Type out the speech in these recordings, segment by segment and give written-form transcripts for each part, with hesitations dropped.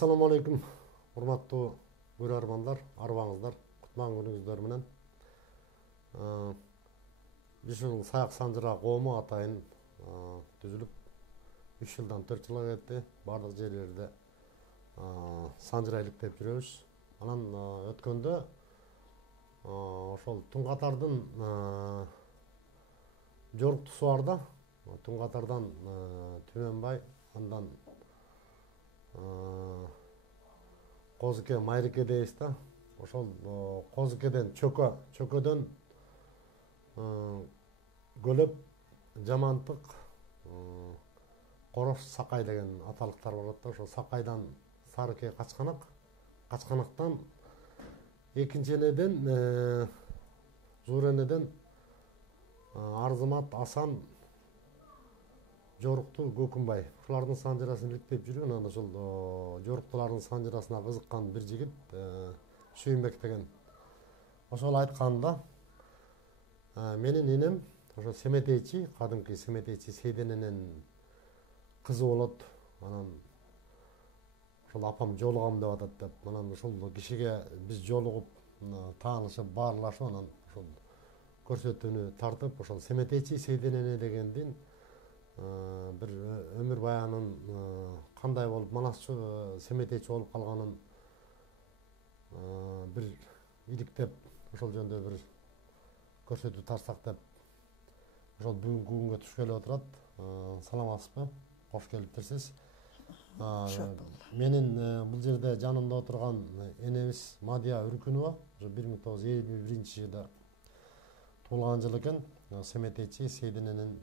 Assalamu alaikum, урматтуу көрөрмандар, арбаңыздар, кутман күнүңүздөр менен. Бишул Саяк Санжыра коому атайын түзүлүп 3 жылдан 4 жылга кетти. Бардык жерлерде санжыра иликтеп жүрөбүз. Анан өткөндө ошол Туңкатардын жоруктусу бар да. Туңкатардан Түмөнбай, андан Козыке Майрике дейбиз да. Ошол Козыкеден Чөкөдөн Көлөп, Жамантык, Корош, Сакай деген аталыктар бар да. Ошол Сакайдан Сарыке Качканактан экинчи энеден Зууренеден Арзымат, Асан, Жоруктуу, Көкүнбай. Ушулардын санжырасын иликтеп жүргөн. Анда ошол жоруктулардын санжырасына кызыккан бир жигит Сүйүнбек деген. Ошол айтканда менин энем ошо Семетейчи, кадимки Семетейчи Сейдененин кызы болот. Анан ошол апам жолугам деп атат деп. Анан ошол кишиге биз жолугуп, таанышып, баарлашып, анан ошол көрсөтүүнү тартып, ошол Семетейчи Сейденене дегендин bir ömür bayanın kanday olup Manasçı Semeteyçi olup kalganın bir iliktep ошол жөнүндө bir көрсөтүү тарсак деп ошол бүгүнкү күнгө түшкөлү отурат. Саламатсызбы? Кош келиптирсиз. Менин бул жерде жанымда отурган энебиз Мадия Үркүнова, 1951-жылы туулган жыл экен. Семетейчи Сейдененин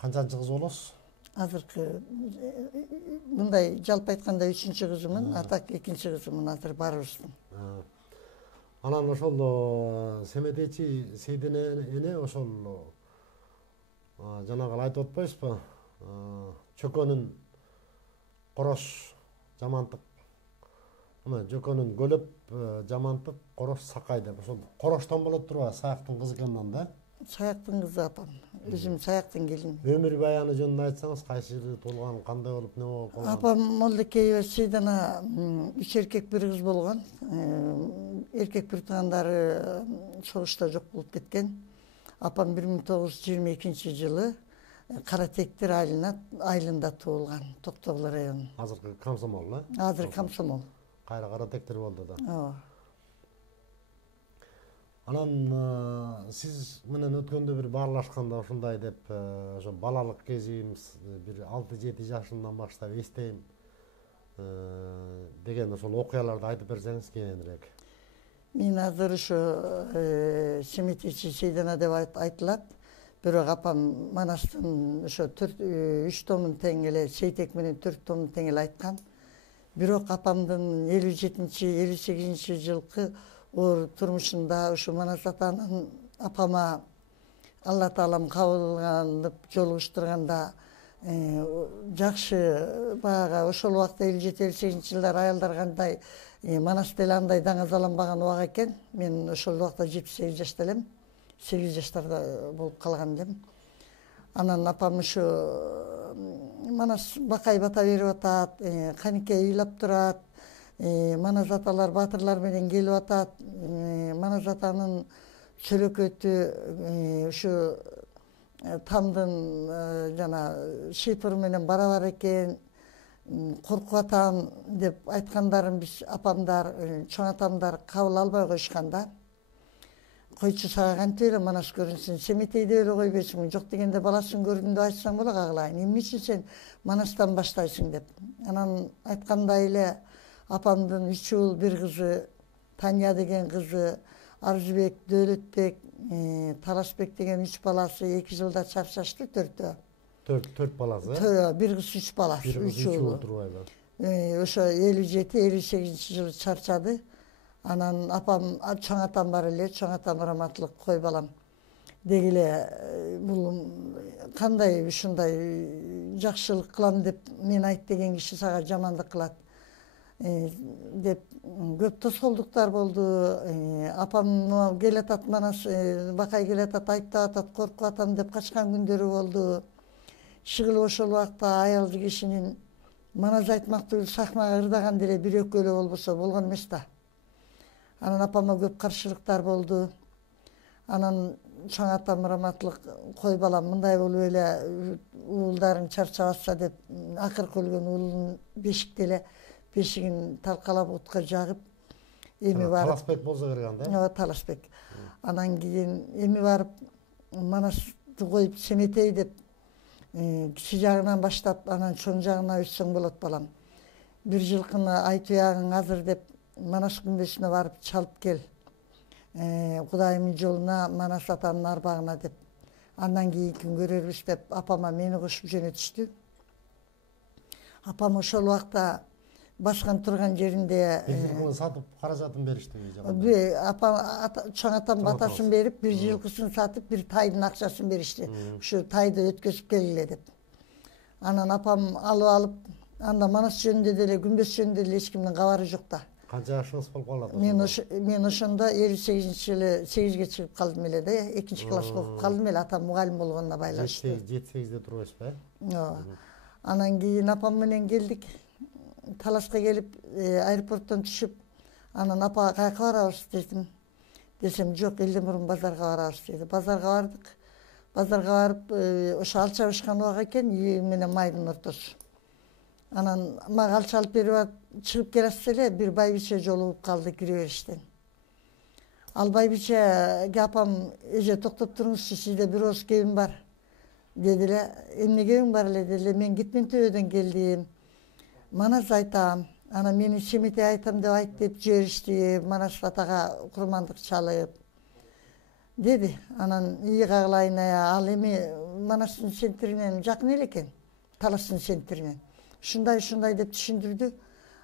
канчанчы кызы болосуз? Азыркы мындай жалпы айтканда 3-чү кызымын, атак 2-чи кызымын, азыр барыбыздын. Анан ошол Семетейчи Сейденене ошол жанагы айтып атпайсызбы? Чөкөнүн Корош, Жамантык. Мына Жөкөнүн Көлөп, Жамантык, Корош, Сакай деп. Ошол Короштон болот турбайбы? Саяктын кызы экенин да? Саяктын кызы апам. Өзүм Саяктын келини. Өмүр баяны жөнүндө айтсаңыз, кайсы жерде туулган, кандай болуп, не болуп калган? Апам Молдекеева Сейдана 3 эркек 1 кыз болгон. Эркек бир туугандары согушта жок болуп кеткен. Апам 1922-жылы Каратектер айылында туулган, Токтогул району. Азыркы Комсомол, да? Азыр Комсомол. Кайра Каратектер болду да. Ооба. Анан сиз менен өткөндө бир баарлашканда ушундай деп, ошо балалык кезим бир 6-7 жашымдан баштап эстейм деген ошол окуяларды айтып берсеңиз кененирээк. Мен азыр ошо Семетейчи Сейдана деп айтылат. Бирок апам Манастын ошо 3 томун тең эле Сейтек менен 4 томун тең эле айткан. Бирок апамдын 57-58 жылкы турмушунда ушу Манас атанын апама Алла Таалам кабыл жолугуштурганда жакшы баягы ошол убакта 57-58 жылдар аялдар кандай Манас эле андай даңазаланбаган убак экен. Мен ошол убакта 78 жашта элем. 8 жаштарда болуп калган элем. Анан апам ушу Манас бакай бата берип атат, канике ыйлап турат. Манас аталар батырлар менен келип атат. Манас атанын чөлөкөтү ушу тамдын жана шипыр менен барабар экен. Коркуп атам деп айткандарын биз апамдар, чоң атамдар кабыл албай коюшкан да. Койчу сага кантип эле Манас көрүнсүн, Семетейде эле койбойсуңбу, жок дегенде баласын көрдүм деп айтсаң болот агылайын. Эмне үчүн сен Манастан баштайсың деп. Анан айткандай эле апамдын 3 уул 1 кызы, Тания деген кызы, Арзыбек, Дөөлөтбек, Таласбек деген 3 баласы 2 жылда чарчашты, 4төө. 4 баласы? 1 кыз 3 баласы, 3 уул турбайбы? Ошо 57-58 жылы чарчады. Анан апам, чоң атам бар эле, чоң атам раматтылык, кой балам. Деги эле бул кандай ушундай жакшылык кылам деп мен айт деген киши сага жамандык кылат деп көп тоскоолдуктар болду. Апам келатат Манас бакай келатат, айтып атат, коркуп атам деп качкан күндөрү болду. Шыгыл ошол убакта аял кишинин Manaz айтмак түгүл сахнага ырдаган деле бир экөө эле болбосо болгон эмес да. Анан апама көп каршылыктар болду. Анан чоң атам раматлык кой балам мындай болуп эле уулдарың чарчап атса деп акыркы өлгөн уулунун бешикте эле бешигин талкалап утка жагып эми барып Таласбек болсо керек анда. ооба Таласбек. Анан кийин эми барып манасты коюп семетей деп кичи жагынан баштап анан чоң жагына өтсөң болот балам. Бир жылкыны ай туягың азыр деп Манас күмбөзүнө барып чалып кел. Кудайымдын жолуна Манас атанын арбагына деп. Андан кийинкин көрөрбүз деп апама мени кошуп жөнөтүштү. Апам ошол убакта баскан турган жеринде Бир жылкыны сатып каражатын бериштиби жана? чоң атам батасын берип, бир жылкысын сатып, бир тайдын акчасын беришти. Ушу тайды өткөзүп келгиле деп. Анан апам алып, анда Манас жөнүндө деле, күмбөз жөнүндө деле эч кимдин кабары жок да. Канча жашыңыз болуп калат? Мен ошондо 58-жылы 8ге чыгып калдым эле да, 2-класска окуп калдым эле, атам мугалим болгонуна байланыштуу. 7-8де турбайсызбы? Ооба. Анан кийин апам менен келдик. Таласка келип, аэропорттон түшүп, анан апа каяка барабыз дедим. Десем, жок, элден мурун базарга барабыз деди. Базарга бардык. Базарга барып, ошо алча бышкан убак экен, июнь менен майдын ортосу. Анан мага алча алып берип чыгып келатсыз эле, бир байбиче жолугуп калды кире бериштен. Ал байбичеге апам, эже токтоп туруңузчу, сизде бир ооз кебим бар деди эле. Эмне кебиң бар эле деди эле, мен Кетмен төбөдөн келдим. Манас айтам, анан мени семетей айтам деп айт деп жиберишти, Манас атага курмандык чалып деди. Анан ии кагылайын ал эми Манастын центринен жакын эле экен, Таластын центринен. Ушундай деп түшүндүрдү.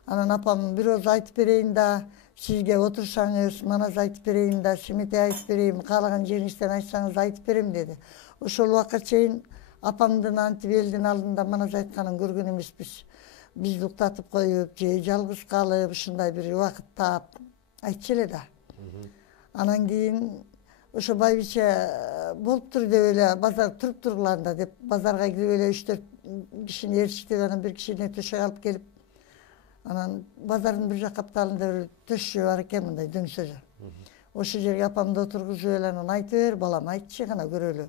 Анан апам бир ооз айтып берейин да, сизге отурсаңыз, Манас айтып берейин да, семетей айтып берейин, каалаган жериңизден айтсаңыз айтып берем деди. Ошол убакка чейин апамдын антип элдин алдында Манас айтканын көргөн эмеспиз. Бизди уктатып коюп, же жалгыз калып, ушундай бир убакыт таап айтчу эле да. Анан кийин ошо байбиче болуптур деп эле базар туруп тургуларында деп базарга кирип эле 3-4 кишини ээрчиктип, анан бир кишине төшөк алып келип, анан базардын бир жак капталында бир төшөгү бар экен, мындай дөңсөзү. Ошол жерге апамды отургузуп эле анан айтып бер балам, айтчы гана көрөлү.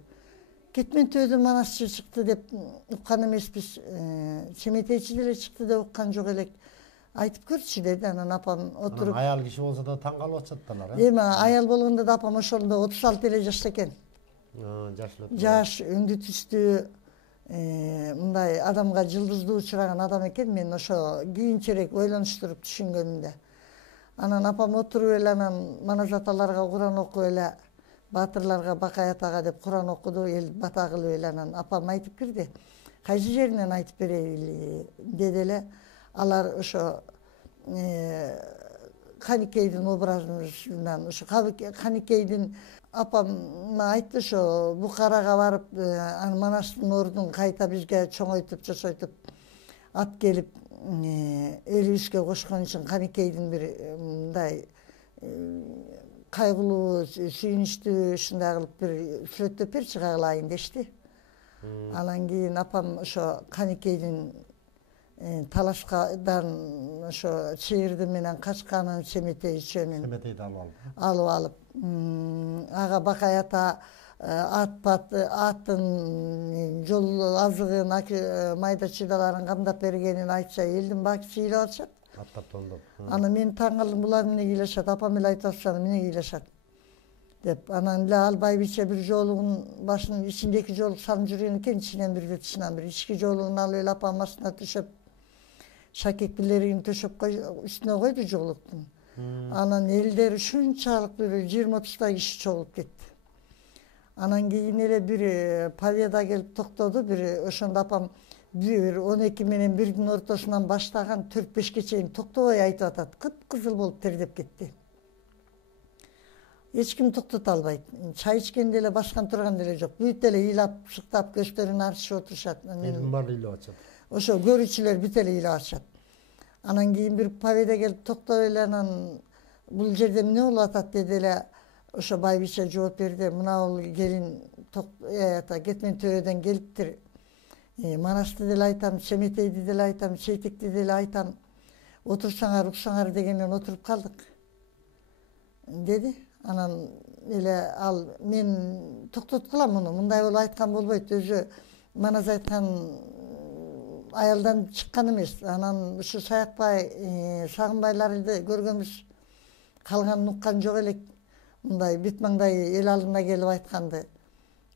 Кетмен төбөдөн Манасчы чыкты деп уккан эмеспиз, семетейчи деле чыкты деп уккан жок элек. Айтып көрчү деди. Анан апам отуруп. Аял киши болсо да таң калып атышаттылар, Эми аял болгондо да апам ошондо 36 эле жашта экен. Жаш, өңдү түстүү, мындай адамга жылдыздуу учураган адам экен. Мен ошо кийинчерээк ойлонуштуруп түшүнгөнүмдө. Анан апам отуруп эле анан Манас аталарга Куран окуп эле, баатырларга Бакай атага деп Куран окуду, эл бата кылып эле анан апам айтып кирди. Кайсы жеринен айтып берейли деди эле. Алар ошо Каникейдин образынан, ошо Каникейдин апам айтты, ошо Бухарага барып, Манастын ордун кайта бизге чоңойтуп, чочойтуп ат келип, элибизге кошкон үчүн Каникейдин бир мындай кайгылуу, сүйүнүчтүү ушундай кылып бир сүрөттөп берчи кагылайын дешти. Анан кийин апам ошо Каникейдин Таласкадан ошо чыйырды менен качканын семетей чөнүн семетейди алып, ага Бакай ата аттын жол азыгын, майда чыдаларын камдап бергенин айтса, элдин бакчысы ыйлап атышат. Аттап-тондоп. Анан мен таң калдым, булар эмне ыйлашат, апам эле айтып атса, эмне ыйлашат деп. Анан эле ал байбиче бир жоолугун башынын ичинде 2 жоолук салынып жүргөн экен, ичинен бирди, тышынан бир. Ички жоолугун алып эле апамдын астына төшөп, шакек билерин төшөп үстүнө койду жоолуктун. Анан элдер ушунчалык бир 20-30 киши чогулуп кетти. Анан кийин эле бир победа келип токтоду, бир ошондо апам бир 12 менен 1-дин ортосунан баштаган 4-5ке чейин токтобой айтып атат. Кып-кызыл болуп тердеп кетти. Эч ким токтото албайт. Чай ичкенде эле башкан турган деле жок. Бүт эле ыйлап, шыктап, көздөрүн арчышып отурушат. Элдин баары ыйлап атышат. Ошо көрүүчүлөр бүт эле ыйлап атышат. Анан кийин бир победа келип токтоп эле, анан бул жерде эмне болуп атат деди эле. Ошо байбиче жооп берди. Мына бул келин Кетмен төбөдөн келиптир. Манасты деле айтам, Семетейди деле айтам, Чейтекти деле айтам. Отурсаңар, уксаңар дегенден отуруп калдык. Деди. Анан эле ал мен токтоткулам муну. Мындай болуп айткан болбойт. Өзү манас айткан аялдан чыккан эмес. Анан ушу Саякбай, Сагынбайларды көргөнбүз. Калганын уккан жок элек. Мындай бүт маңдай эл алдына келип айтканды.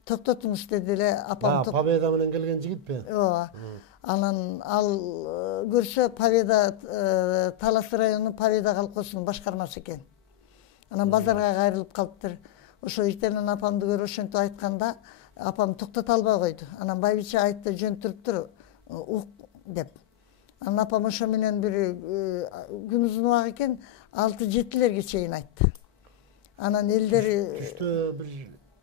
Токтотуңуз деди эле апам. Победа менен келген жигитпи? Ооба. Анан ал көрсө Победа Талас районунун Победа колхозунун башкармасы экен. Анан базарга кайрылып калыптыр. Ошо итенен апамды көрүп ошентип айтканда апам токтото албай койду. Анан байбиче айтты, жөнтүрүптүр, ук деп. Анан апам ошо менен бир күн узун убак экен 6-7лерге чейин айтты. Анан элдер түштө бир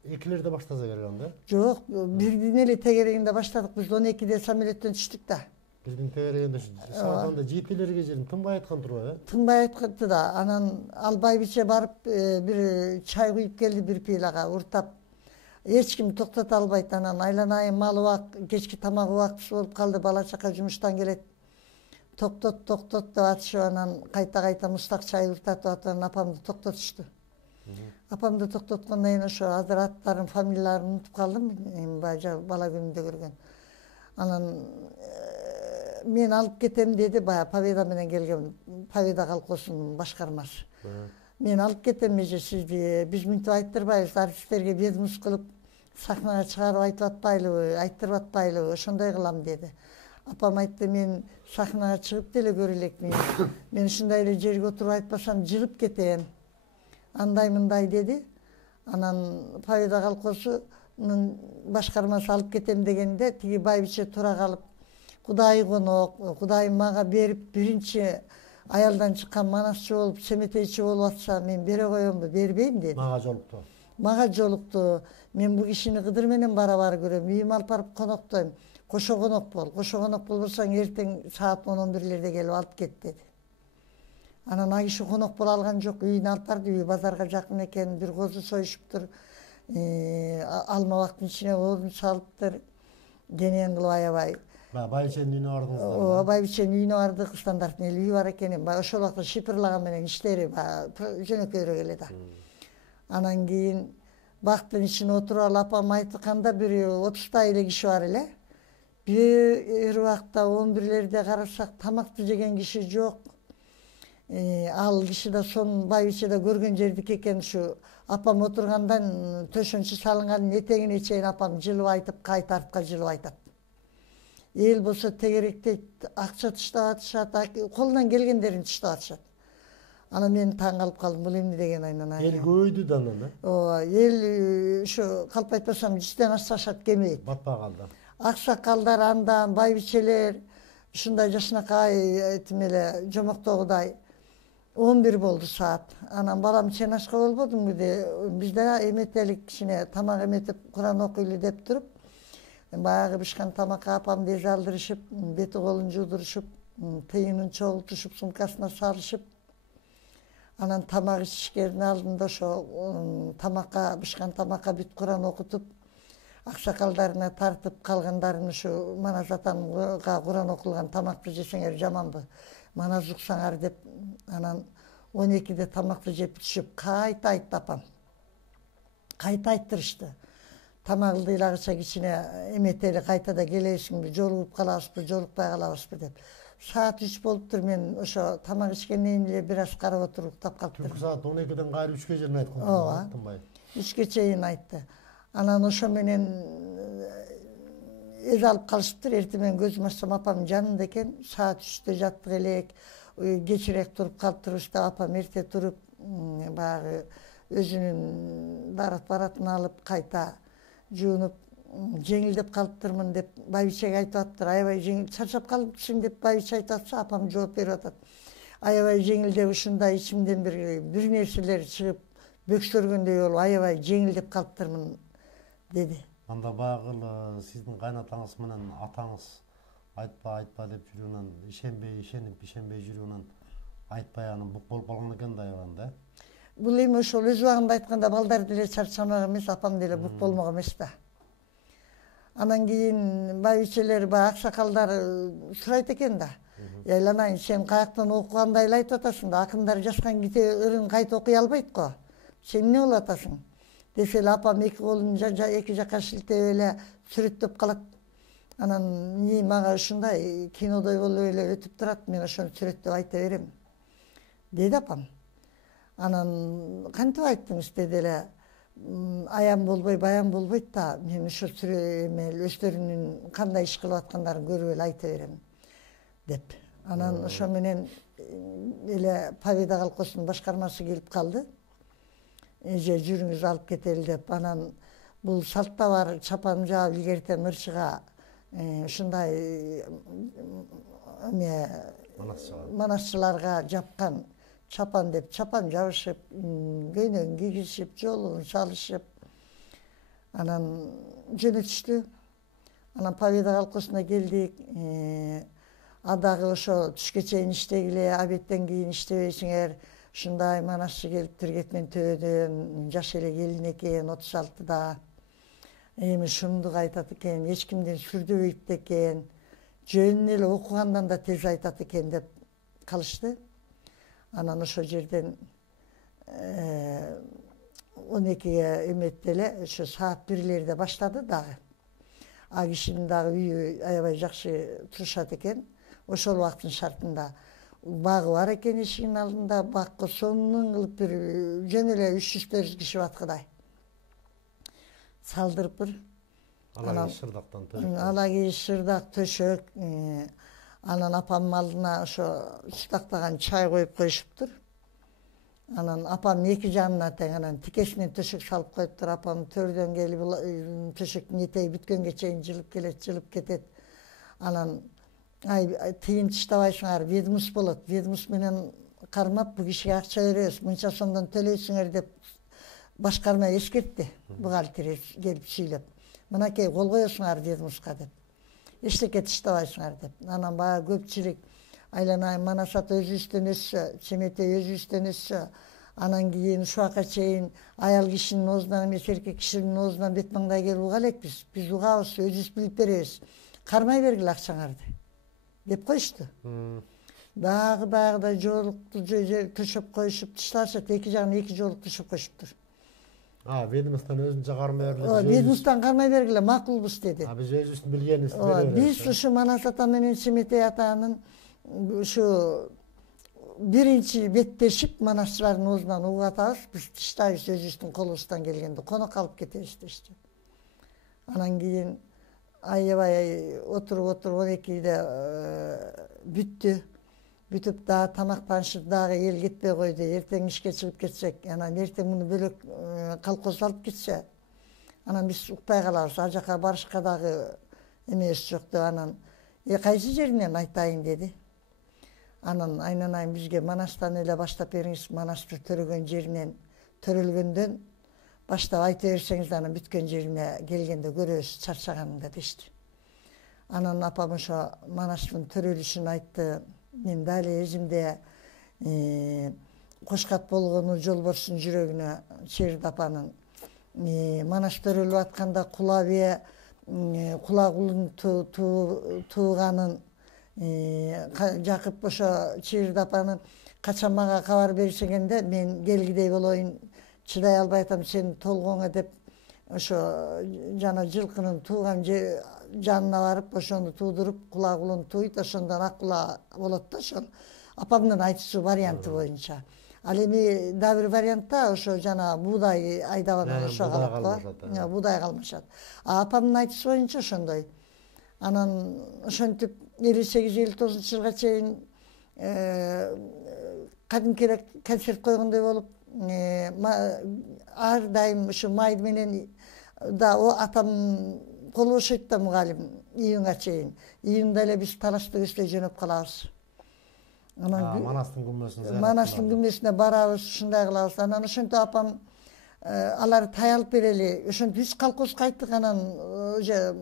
2лерде баштаса керек да? Жок, бирдин эле тегерегинде баштадык. Биз 12-де самолеттен түштүк да. Бирдин тегерегинде саатында 7лерге чейин тынбай айткан турбайбы? Тынбай айтканды да. Анан ал байбиче барып бир чай куюп келди бир пийлага уртап. Эч ким токтото албайт. Анан айланайын мал убак, кечки тамак убактысы болуп калды. Бала чака жумуштан келет. Токтот деп атышып, анан кайта мустак чай уртатып атып апамды токтотушту. Апамды токтоткондон кийин ошо азыр аттарын, фамилияларын унутуп калдым. Баягы бала күнүндө көргөн. Анан мен алып кетем деди, баягы Победа менен келген Победа колхозунун башкармасы. Мен алып кетем эже сизди, биз мынтип айттырбайбыз, артисттерге ведомость кылып сахнага чыгарып айтып атпайлыбы, айттырып атпайлыбы, ошондой кылам деди. Апам айтты, мен сахнага чыгып деле көрө элекмин. Мен ушундай эле жерге отуруп айтпасам жыгып кетем. Андай мындай деди. Анан Победа колхозунун башкармасы алып кетем дегенде тиги байбиче тура калып, Кудай конок, Кудай мага берип биринчи аялдан чыккан манасчы болуп, семетейчи болуп атса, мен бере коембу, бербейм деди. Мага жолукту. Мен бу кишини Кыдыр менен бара-бара көрөм. Үйүмө алып барып коноктойм. Кошо конок бол. Кошо конок болбосоң эртең саат 10-11лерде келип алып кет деди. Анан а киши конок боло алган жок. Үйүнө алып барды. Үйү базарга жакын экен. Бир козу союшуптур. Алма бактын ичине орун салыптыр. Денен кылып аябай. Байбиченин үйүнө бардыңыздар. Ооба, байбиченин үйүнө бардык. Стандарттын эле үйү бар экен. Ошол убакта шипырлаган менен иштери жөнөкөйрөөк эле да. Анан кийин бактын ичине отуруп алып апам айтканда бир 30 эле киши бар эле. Бир убакта 11лерде карасак тамакты жеген киши жок. Ал киши да сонун байбиче да көргөн жердики экен. Ушу апам отургандан төшөнчү салынган этегине чейин апам жылып айтып, кайта артка жылып айтат. Эл болсо тегеректейт, акча таштап атышат, колунан келгендерин таштап атышат. Анан мен таң калып калдым, бул эмне деген айнан. Эл көбөйдү да анан. Ооба, эл ушу калп айтпасам 100ден ашат кемейт. Батпай калды. Аксакалдар андан, байбичелер, ушундай жашынакай эле жомоктогудай 11 болду саат. Анан балам сен ашка болбодуңбу де, бизде эметелик кичине тамак эметип Куран окуйлу деп туруп, баягы бышкан тамакка апамды эзе алдырышып, бети колун жуудурушуп, тыйынын чогултушуп, сумкасына салышып, анан тамак ичишкердин алдында ошо тамакка, бышкан тамакка бүт Куран окутуп, аксакалдарына тартып, калгандарын ушу манас атамга Куран окулган тамакты жесеңер жаманбы, манас уксаңар деп, анан 12де тамакты жеп түшүп, кайта айтты апам. Кайта айттырышты. Тамагыңды ыйлагыча кичине эметели кайтада келесиңби, жолугуп калабызбы, жолукпай калабызбы деп. Саат 3 болуптур, мен ошо тамак ичкенден эле бир аз карап отуруп уктап калыптыр. Түнкү саат 12ден кайра 3ке чейин айткан. Ооба. 3ке чейин айтты. Анан ошо менен эз алып калышыптыр. Эртең менен көзүм ачсам апам жанында экен. Саат 3тө жаттык элек, кечирээк туруп калыптырбыз да, апам эрте туруп, баягы өзүнүн баратын алып кайта жуунуп, жеңилдеп калыптырмын деп байбичеге айтып аттыр. Аябай жеңил, чарчап калыпсың деп байбиче айтып атса, апам жооп берип атат. Аябай жеңилдеп ушундай ичимден бир нерселер чыгып, бөксөргөндөй болуп, аябай жеңилдеп калыптырмын деди. Анда баягы сиздин кайнатаңыз менен атаңыз айтпа деп жүрүүнөн, ишенбей жүрүүнөн айтпай анан бук болуп калган экен да аябанда. Бул эми ошол өз убагында айтканда балдар деле чарчамак эмес, апам деле бук болмок эмес да. Анан кийин байбичелер, баягы аксакалдар сурайт экен да. Айланайын, сен каяктан окуганда эле айтып атасың да, акындар жазган китебин кайта окуй албайт го. Сен эмне болуп атасың? Десе эле апам эки колун эки жакка шилтеп эле сүрөттөп калат. Анан мага ушундай кинодой болуп эле өтүп турат, мен ошону сүрөттөп айта берем, деди апам. Анан кантип айттыңыз деди эле. Аян болбой, баян болбойт да, мен ошо өздөрүнүн кандай иш кылып аткандарын көрүп эле айта берем, деп. Анан ошо менен эле Победа колхозунун башкармасы келип калды. Эже жүрүңүз алып кетели деп. Анан бул салтта бар, чапан жаап илгертен ырчыга ушундай манасчыларга жапкан чапан деп, чапан жабышып, көйнөгүн кийгизишип, жолун салышып, анан жөнөтүштү. Анан Победа колхозуна келдик. Адагы ошо түшкө чейин иштегиле, обедтен кийин иштебейсиңер. Ушундай манасчы келиптир Кетмен Төбөдөн, жаш эле келин экен, 36-да. Эми шумдук айтат экен, эч кимден сүрдөбөйт экен. Жөнүн эле окугандан да тез айтат экен деп калышты. Анан ошо жерден 12-ге эметти эле, ошо саат 1-лерде баштады дагы. А кишинин дагы үйү аябай жакшы турушат экен. Ошол убакыттын шартында багы бар экен эшигинин алдында, бакка сонун кылып бир жөн эле 300-400 киши баткыдай салдырыптыр. Алаги шырдактан төшөк. Алаги шырдак төшөк. Анан апамдын алдына ошо чытактаган чай коюп коюшуптур. Анан апам эки жанына тең анан тикесинен төшөк салып коюптур. Апам төрдөн келип төшөктүн этеги бүткөнгө чейин жылып кетет. Анан тыйын таштабайсыңар, ведмус болот. Ведмус менен кармап бу кишиге акча беребиз, мынча сомдон төлөйсүңөр деп башкарма эскертти. Бухгалтер келип сүйлөп. Мынакей кол коесуңар ведмуска деп. Эчтеке таштабайсыңар деп. Анан баягы көпчүлүк айланайын Манасат өзүбүздөн өссө, Семетей өзүбүздөн өссө, анан кийин ушуга чейин аял кишинин оозунан эмес, эркек кишинин оозунан бет маңдай келип уга элекпиз. Биз угабыз, өзүбүз билип беребиз. Кармай бергиле акчаңарды деп коюшту. Дагы жоолукту төшөп коюшуп ташташат, эки жагына эки жоолук төшөп коюшуптур. Ведомстводан өзүнчө кармай бергиле. Ведомстводан кармай бергиле, макулбуз деди. Биз өзүбүздүн билгенибизди беребиз. Биз ушу Манас ата менен Семетей атанын ушу биринчи беттешип манасчылардын оозунан угуп атабыз, биз таштайбыз өзүбүздүн колубуздан келгенде, конок алып кетебиз дешти. Анан кийин аябай отуруп 12-де бүттү. Бүтүп дагы тамактанышып дагы эл кетпей койду. Эртең ишке чыгып кетсек, анан эртең муну бөлөк колхоз алып кетсе, анан биз укпай калабыз. А жака барышка дагы эмес жок деп анан кайсы жеринен айтайын деди. Анан айнанайын бизге Манастан эле баштап бериңиз, Манасты төрөгөн жеринен, төрөлгөндөн баштап айта берсеңиз, анан бүткөн жерине келгенде көрөбүз чарчаганыңда дешти. Анан апам ошо Манастын төрөлүшүн айтты. Мен дали эзимде Кошкат болгону Жолборстун жүрөгүнө Шерди апанын Манас төрөлүп атканда Кулабие Кулагулдун тууганын Жакып ошо Шерди апанын качан мага кабар беришегенде мен келгидей болоюн, чыдай албай атам сенин толгооңо деп ошо жана жылкынын тууган жанына барып ошону туудуруп, Кулагулун тууйт, ошондон Аккула болот да, ошол апамдын айтуусу варианты боюнча. Ал эми дагы бир вариантта ошо жана буудай айдабанан ошо калат го, буудай калмашат. А апамдын айтуусу боюнча ошондой. Анан ошентип 58-59 жылга чейин кадимки эле концерт койгондой болуп, ар дайым ушу май менен да атам колу бошойт да мугалим июнга чейин. Июнда эле биз талашты көздөй жөнөп калабыз. Анан Манастын күмбөзүнө барабыз, ушундай кылабыз. Анан ошентип апам алар таялып берели, ошентип биз колхозго кайттык. Анан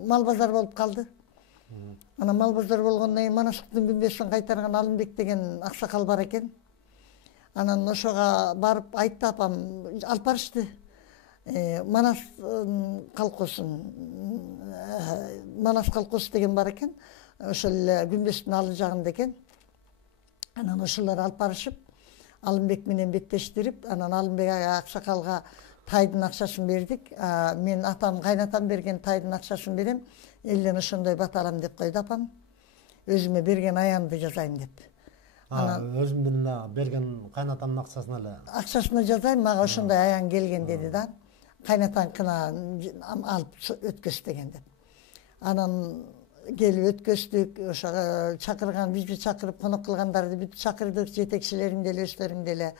мал базар болуп калды. Анан мал базар болгондон кийин Манастын күмбөзүн кайтарган Алымбек деген аксакал бар экен. Анан ошого барып айтты апам, алып барышты. Манас колхозун Манас колхоз деген бар экен. Ошол эле Күмбөстүн алды жагында экен. Анан ошолор алып барышып, Алымбек менен беттештирип, анан Алымбек аксакалга тайдын акчасын бердик. Мен атам, кайнатам берген тайдын акчасын берем. Элден ошондой бат алам деп койду апам. Өзүмө берген аянды жазайын деп. Өзүмдүн берген кайнатамдын акчасына эле. Акчасына жазайын, мага ошондой аян келген деди да. Кайнатанкына алып өткөз деген деп. Анан келип өткөздүк, ошо чакырган, бизди чакырып конок кылгандарды бүт чакырдык, жетекчилерим деле, өздөрүм деле.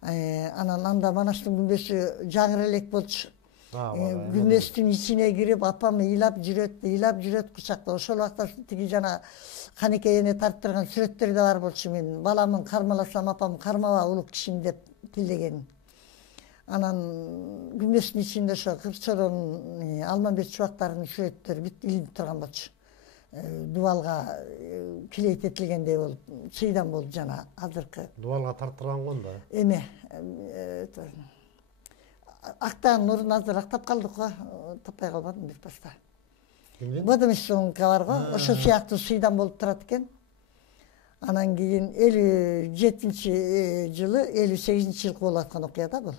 Анан анда Манастын күмбөзү жаңыр элек болчу. Күмбөздүн ичине кирип, апам ыйлап жүрөт кучакта. Ошол убакта тиги жана Канеке эне тарттырган сүрөттөр да бар болчу. Мен баламын кармаласам, апам кармаба улук кишим деп тилдеген. Анан күмбөздүн ичинде ошо Кырчоронун Алмамбет чубактарынын сүрөттөрү бүт илинип турган болчу. Дубалга килейтетилгендей болуп, чыйдан болду жана азыркы. Дубалга тарттырган го да. Эме Актан Нурун азыр актап калдык го, таппай калбадым бир паста. Бодомишонка бар го, ошо сыяктуу сыйдан болуп турат экен. Анан кийин 57 жылы, 58 жылкы болуп аткан окуя да бул.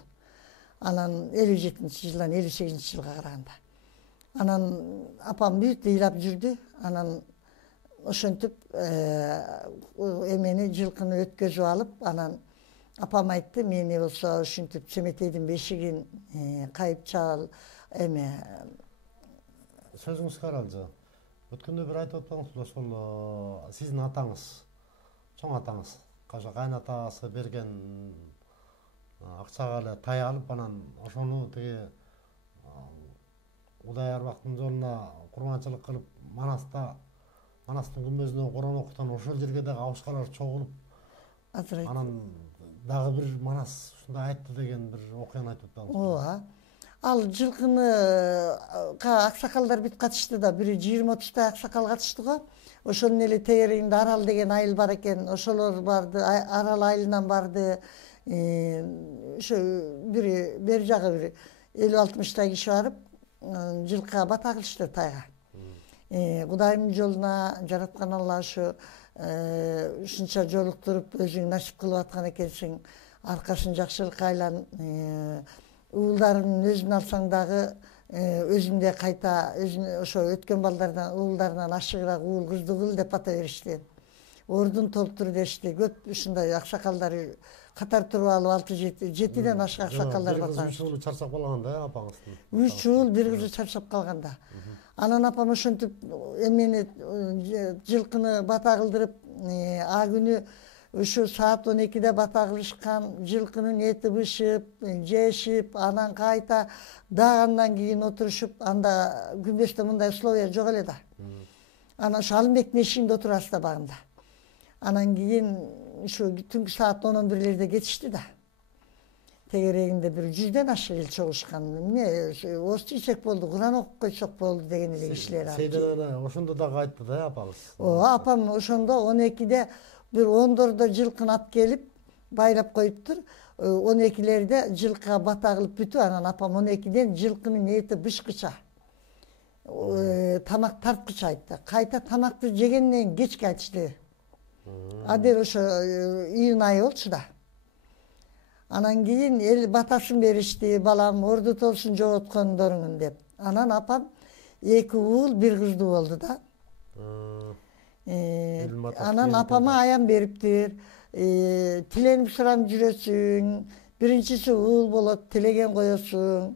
Анан 57 жылдан 58 жылга караганда. Анан апам бүт ыйлап жүрдү. Анан ошентип эмени жылкыны өткөзүп алып, анан апам айтты, мени болсо ушинтип Чеметейдин бешигин кайып чал Сөзүңүз каралжы. Өткөндө бир айтып атпаңызбы, ошол сиздин атаңыз, чоң атаңыз, кайша кайнатасы берген акчага эле тай алып, анан ошону тиги Удай Арбактын жолуна курманчылык кылып, Манастын күмбөзүнө Куран окутан ошол жерге дагы абышкалар чогулуп, анан дагы бир Манас ушундай айтты деген бир окуяны айтып атпаңызбы? Ооба. Ал жылкыны аксакалдар бүт катышты да, бири 20-30 аксакал катышты го. Ошонун эле тегерегинде Арал деген айыл бар экен. Ошолор барды, Арал айылынан барды. Ошо бири бер жагы бири 50-60 киши барып, жылкыга бата кылышты тайга. Кудайымдын жолуна жараткан Алла ошо ушунча жолуктуруп өзүң насип кылып аткан экенсиң. Аркасын жакшылыкка айлан. Уулдарынын өзүн алсаң дагы өзүндө кайта ошо өткөн балдардан уулдарынан ашыгыраак уул кызды кыл деп бата беришти. Ордун толтур дешти. Көп ушундай аксакалдар катар туруп алып 6-7ден ашык аксакалдар бар. 3 уул чарчап калган да апаңыздын. 3 уул бир кызы чарчап калганда. Анан апам ошентип эмени жылкыны бата кылдырып, а күнү ушу саат 12'de бата кылышкан, жылкынын эти бышып, жешип, анан кайта дагы кийин отурушуп, анда күмбөздө мындай условия жок эле да. Анан ошо Алымбектин эшигинде отурасыз да багында. Анан кийин ушу түнкү саат 10-11'lerde кетишти да. Тегерегинде бир 100ден ашык эл чогулушкан. Эмне оз чийсек болду, Куран окуп койсок болду деген эле кишилер. Сейден ошондо дагы айтты да апаңыз. Ооба, апам ошондо 12'de bir 10'da жылкыны алып келип байлап коюптур. 12'lerde жылкыга бата кылып бүтүп, анан апам 12'ден жылкынын эти бышкыча. Тамак тарткыча айтты. Кайта тамакты жегенден кечке айтышты. Адер ошо июнь айы болчу да. Анан кийин эл батасын беришти, балам орду толсун жоготкондоруңун деп. Анан апам 2 уул, 1 кызды болду да. Анан апама аян бериптир. Тиленип сурап жүрөсүң. Биринчиси уул болот, тилеген коесуң.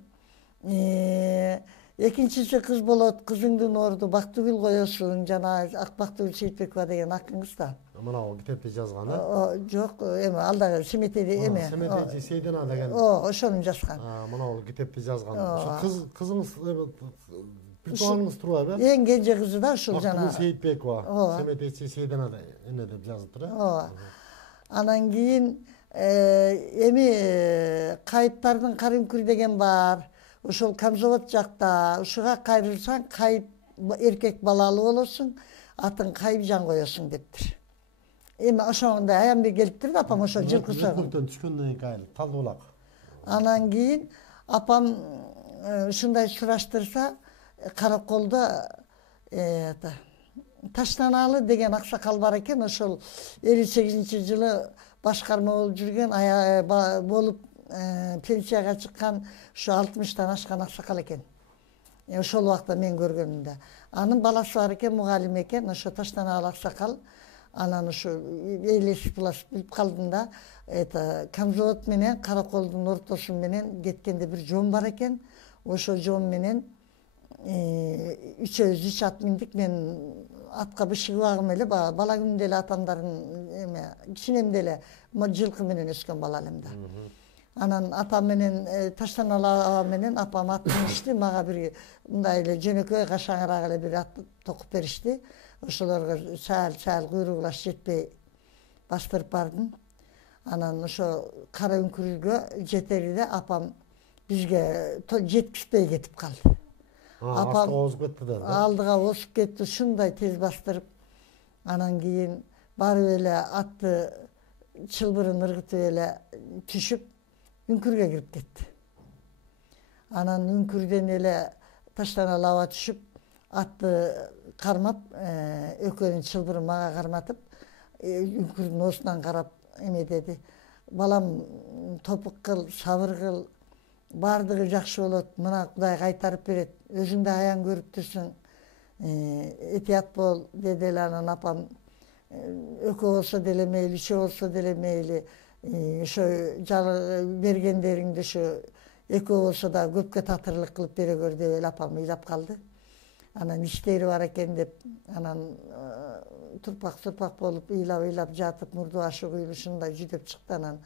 Экинчиси кыз болот, кызыңдын орду Бактыгүл коесуң. Жана Акбактыгүл Сейитбекова деген акыңыз да. Мына китепти жазган, Жок, эме алдагы Семетейде эме. Семетей Сейдена деген. Ошону жазган. Мына китепти жазган. Ошо кызыңыз бир тууганыңыз турбайбы? Эң кенже кызы да ушул жана. Бактыгүл Сейитбекова. Семетей Сейдена эне деп жазыптыр. Анан кийин эми кайыптардын Карымкүр деген бар. Ошол Камзавод жакта, ушуга кайрылсаң, кайып эркек балалуу болосуң, атын Кайыпжан коесуң дептир. Эми ошондой аянбек келиптир да апам ошо жылкысы. Өкмөттөн түшкөндөн кийин айыл, Талдыбулак. Анан кийин апам ушундай сураштырса, Караколдо Таштаналы деген аксакал бар экен. Ошол 58-жылы башкарма болуп жүргөн, болуп пенсияга чыккан, ушу 60-тан ашкан аксакал экен. Ошол убакта мен көргөнүмдө. Анын баласы бар экен, мугалим экен. Ошо Таштаналы аксакал анан ушу элесип билип калдым да, Камзавод менен Караколдун ортосу менен кеткенде бир жон бар экен. Ошо жон менен үчөөбүз 3 ат миндик. Мен атка бышыгыбагым эле бала күнүмдө эле атамдардын кичинемде эле жылкы менен өскөн бала элем да. Анан атам менен Таштаналы аба менен апам ат миништи, мага бир мындай эле жөнөкөй кашаңыраак эле бир ат токуп беришти. Ошолорго саал куйругулаш жетпей бастырып бардым. Анан ошо кара үңкүргө жетерде апам бизге жеткизбей кетип калды. Апам озуп кетти да. Алдыга осуп кетти, ушундай тез бастырып. Анан кийин барып эле атты чылбырын ыргытып эле түшүп үңкүргө кирип кетти. Анан үңкүрдөн эле Таштаналы аба түшүп атты кармап, экөөнүн чылбырын мага карматып, үңкүрдүн оосунан карап деди. Балам, топук кыл, сабыр кыл, бардыгы жакшы болот, мына Кудай кайтарып берет, өзүң да аян көрүп турсуң, этият бол деди эле. Анан апам экөө болсо деле мейли, үчөө болсо деле мейли, ошо бергендериңди ошо экөө болсо да көпкө татырлык кылып бере көр деп эле апам ыйлап калды. Анан иштери бар экен деп, анан турпак болуп ыйлап жатып, мурду ашы куйулушунда жүдөп чыкты. Анан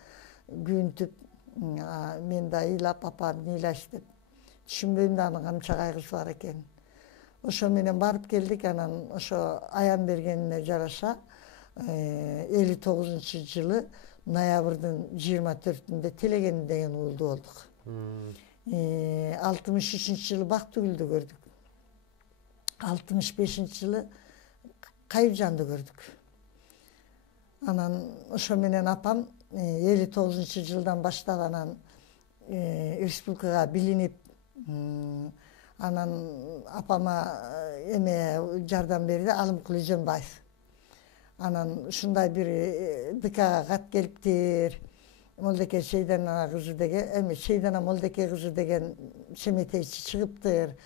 күйүнтүп, мен да ыйлап, апам ыйлаш деп. Түшүнбөйм да, анын камча кайгысы бар экен. Ошо менен барып келдик. Анан ошо аян бергенине жараша 59-жылы ноябрдын 24-ндө Телеген деген уулду болдук. 63-жылы Бактыгүлдү көрдүк. 65-жылы Кайыржанды көрдүк. Анан ошо менен апам 59-жылдан баштап анан республикага билинип, анан апама жардам берди Алымкул Үзөнбаев. Анан ушундай бир ДКга кат келиптир. Молдеке Сейдана кызы деген, Сейдана Молдеке кызы деген семетейчи чыгыптыр.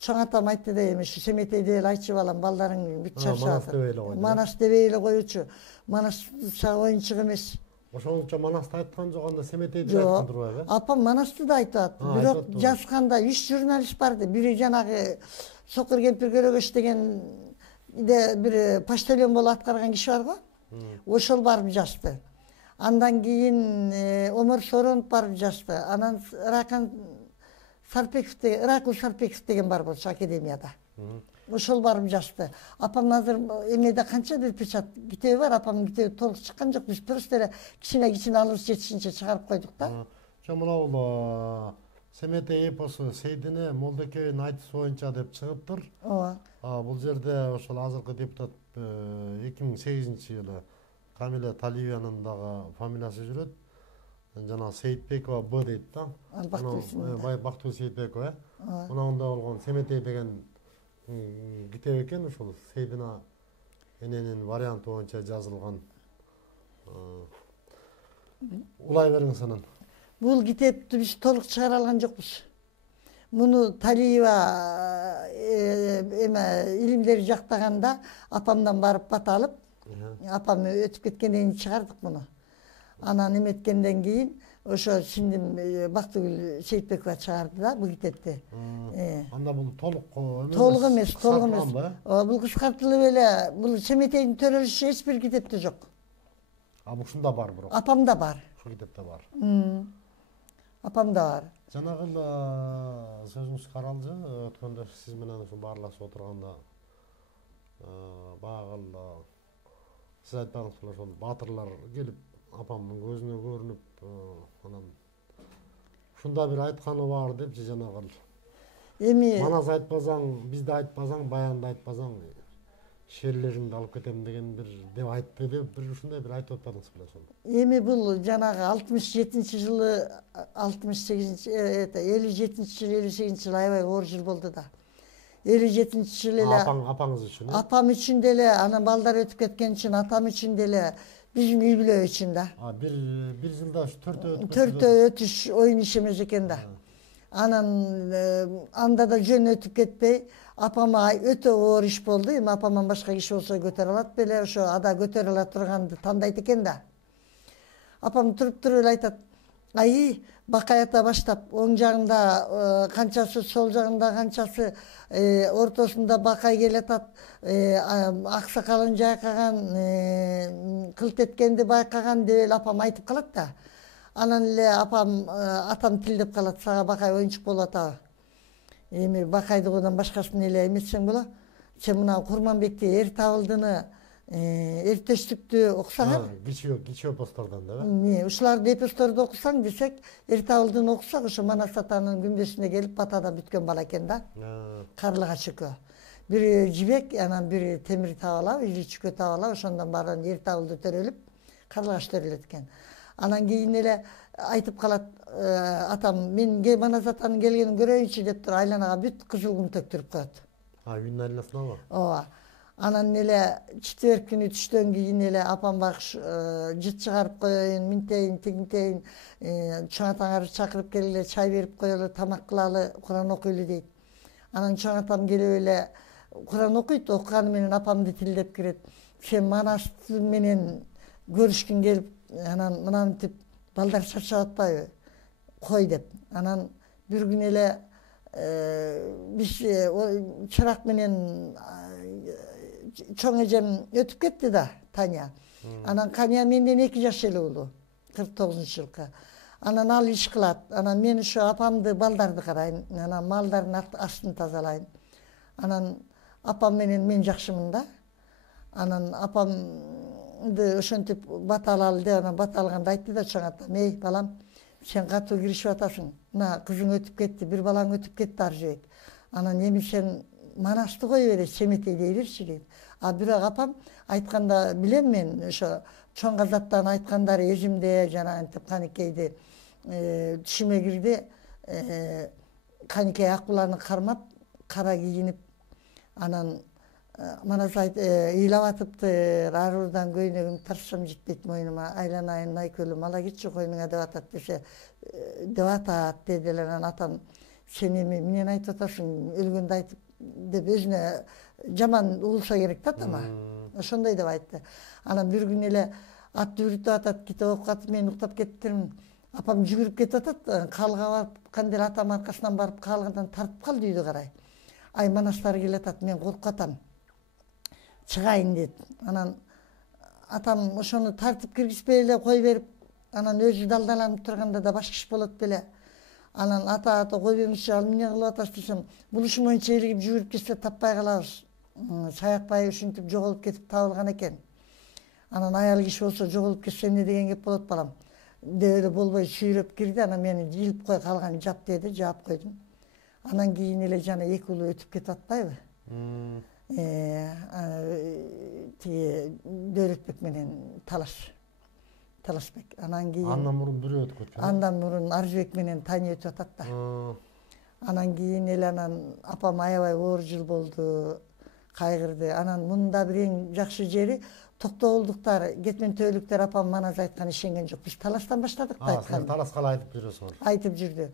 Чоң атам айтты да, ушу семетейди эле айтчы балам, балдарың бүт чарчаат. Манас дебей эле коючу. Манас оюнчук эмес. Ошончо Манасты айткан жок, анда семетейди айткан турбайбы? Апам Манасты да айтат. Бирок жазганда 3 журналист барды. Бири жанагы Сокур кемпир Көрөгөш деген бир почтальон болуп аткарган киши барго. Ошол барып жазды. Андан кийин Омар Соронов барып жазды. Анан Ракул Сарпеков деген бар болчу академияда. Ошол барып жазды. Апам азыр эмеде канча бир печат китеби бар, апамдын китеби толук чыккан жок. Биз просто эле кичине алыбыз жетишинче чыгарып койдук да. Мына Семетей эпосу Сейдине Молдекейдин айтышы боюнча деп чыгыптыр. Ооба. Бул жерде ошол азыркы депутат 2008-жылы Камиля Талиеванын дагы фамилиясы жүрөт. Жана Сейитбекова Б дейт да. Бактыгүл Сейитбекова. Мунунда болгон Семетей деген китеп экен, ушул Сейдина эненин варианты боюнча жазылган. Улай бериңиз анан. Бул китепти биз толук чыгара алган жокпуз. Муну Талиева илимдери жактаганда апамдан барып бата алып, апам өтүп кеткенден кийин чыгардык муну. Анан эметкенден кийин ошо сиңдим Бактыгүл Сейитбекова чыгарды да бул китепти. Анда бул толук эмес. Бул кыскартылып эле, бул Семетейдин төрөлүшү эч бир китепте жок. Ушунда бар бирок. Апамда бар. Ушул китепте бар. Апамда бар. Жанагы сөзүңүз каралжы, өткөндө сиз менен ушу баарлашып отурганда багыл сиз айтпадыңыз ошол баатырлар келип апамдын көзүнө көрүнүп, анан ушундай бир айтканы бар депчи, жанагы Манас айтпасаң, бизди айтпасаң, баянды айтпасаң, шерлериңди алып кетем деген бир деп айтты деп бир ушундай бир айтып атпадыңыз беле ошол? Эми бул жанагы 67-жылы, 58-жылы, 57-жылы, 58-жылы аябай оор жыл болду да. 57-ci yıl ele Apаңыз үчүн. apam için de ele, ana balдар ötüp ketken için atam için de ele, bizim üy bile için de. Bir жылда төртөө Törtö ötüş oyun işimiz eken de. Anan anda da jön ötüp ketpey, apama öte oğur iş boldu. Endi apamdan başka kişi olsa götürü alat bele, şu ada götürü alat turgandı tandayt eken de. Apam turup öyle aytat. Ayı bakayata başlap, oң жағында kançası, sol жағында kançası, ortasında bakay geletat, aksakalın jaykagan, kılt etkendi baykagan deb apam aytıp kalat da. Anan ele apam atam tildep kalat, sağa bakay oyunçuk bolat a. Эми Бакайдыгодан башкасын эле эметсең боло. Сен мына Курманбекти эр табылдыны, эртештүктү окусаң, кичүү постордон да. ушуларды эпосторду окусаң десек, эр табылдыны окусак, ошо Манас атанын күмбөсүнө келип батада бүткөн бала экен да. Карлыга чүкө. Бири жибек, анан бири темир табалап, ири чүкө табалап, ошондон баарын эр табылды төрөлүп, карлыгаш төрөлөт экен. Анан кийин эле айтып калат, атам мен Манас атанын келгенин көрөйүнчү деп туруп айланага бүт кызыл кум төктүрүп коет. Үйүнүн айланасынабы? Ооба. Анан эле четверг күнү түштөн кийин эле апам багыш жыт чыгарып коеюн, минтейин, тигинтейин, чоң атаңарды чакырып келгиле, чай берип коелу, тамак кылалы, Куран окуйлу дейт. Анан чоң атам келип эле Куран окуйт, окуганы менен апамды тилдеп кирет. Сен Манас менен көрүшкүң келип, анан мынантип балдар чарчап атпайбы? Кой деп. Анан бир күн эле биз чырак менен чоң эжем өтүп кетти да, Таня. Анан Кания менден 2 жаш эле болду, 49-жылкы жылкы. Анан ал иш кылат. Анан мен ушу апамды, балдарды карайм, анан малдардын астын тазалайм. Анан апам менен мен жакшымын да. Анан апамды ошентип бата алалы деп, анан бата алганда айтты да чоң атам, эй балам, сен катуу киришип атасың. Мына кызың өтүп кетти, бир балаң өтүп кетти ар жек. Анан эми сен Манасты кой бере, семетей дей берчи дейт. А бирок апам айтканда билем мен, ошо чоң казаттан айткандары эжимде, жанагынтип Каникейди түшүмө кирди. Каникей акуланы кармап, кара кийинип, анан Манас ыйлап атыптыр, арурдан көйнөгүм тарсам жетпейт мойнума, айланайын найкөлүм ала кетчи койнуңа деп атат десе, деп атат дедилер. Анан атам, сен эми эмнени айтып атасың, өлгөндү айтып деп өзүнө жаман угулса керек да тама. Ошондой деп айтты. Анан бир күн эле атты үрүтүп атат, китеп окуп атып мен уктап кеттирмин. Апам жүгүрүп кетип атат, калга барып, кандел атам аркасынан барып калгадан тартып калды үйдү карай. Ай Манастар келатат, мен коркуп атам. Чыгайын дейт. Анан атам ошону тартып киргизбей эле кой берип, анан өзү далдаланып турганда да башка иш болот беле. Анан ата кой бериңизчи, ал эмне кылып атасыз десем, бул ишин боюнча эригип жүгүрүп кетсе таппай калабыз. Саякбай ушинтип жоголуп кетип табылган экен. Анан аял киши болсо жоголуп кетсе эмне деген кеп болот балам? Деп эле болбой сүйрөп кирди, анан мени жылып кой, калган жап деди, жаап койдум. Анан кийин эле жана 2 уулу өтүп кетип атпайбы? Тиги Дөөлөтбек менен Талашбек. Анан кийин Андан мурун бирөө өтүп кеткен. Андан мурун Аржыбек менен Таня өтүп атат да. Анан кийин эле анан апам аябай оор жыл болду, кайгырды. Анан мында бир эң жакшы жери Токтоболдуктар, кетмен төөлүктөр апам Манас айткан ишенген жок. Биз Таластан баштадык да айткан. Таласка айтып жүрөсүңөр. Айтып жүрдү.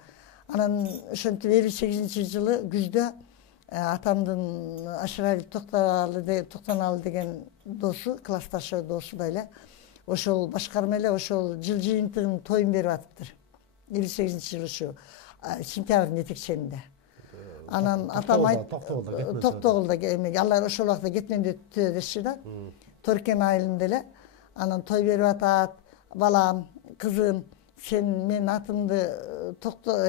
Анан ошентип 58-жылы жылы күздө атамдын Ашырали Токтоналы деген досу, классташы досу да эле, ошол башкарма эле ошол жыл жыйынтыгынын тоюн берип атыптыр. 58-жылы ушу сентябрдын этекченинде. Анан атам Токтогулда алар ошол убакта кетменде өттү дешчи да. Торкен айылында эле анан той берип атат. Балам, кызым, сен мен атымды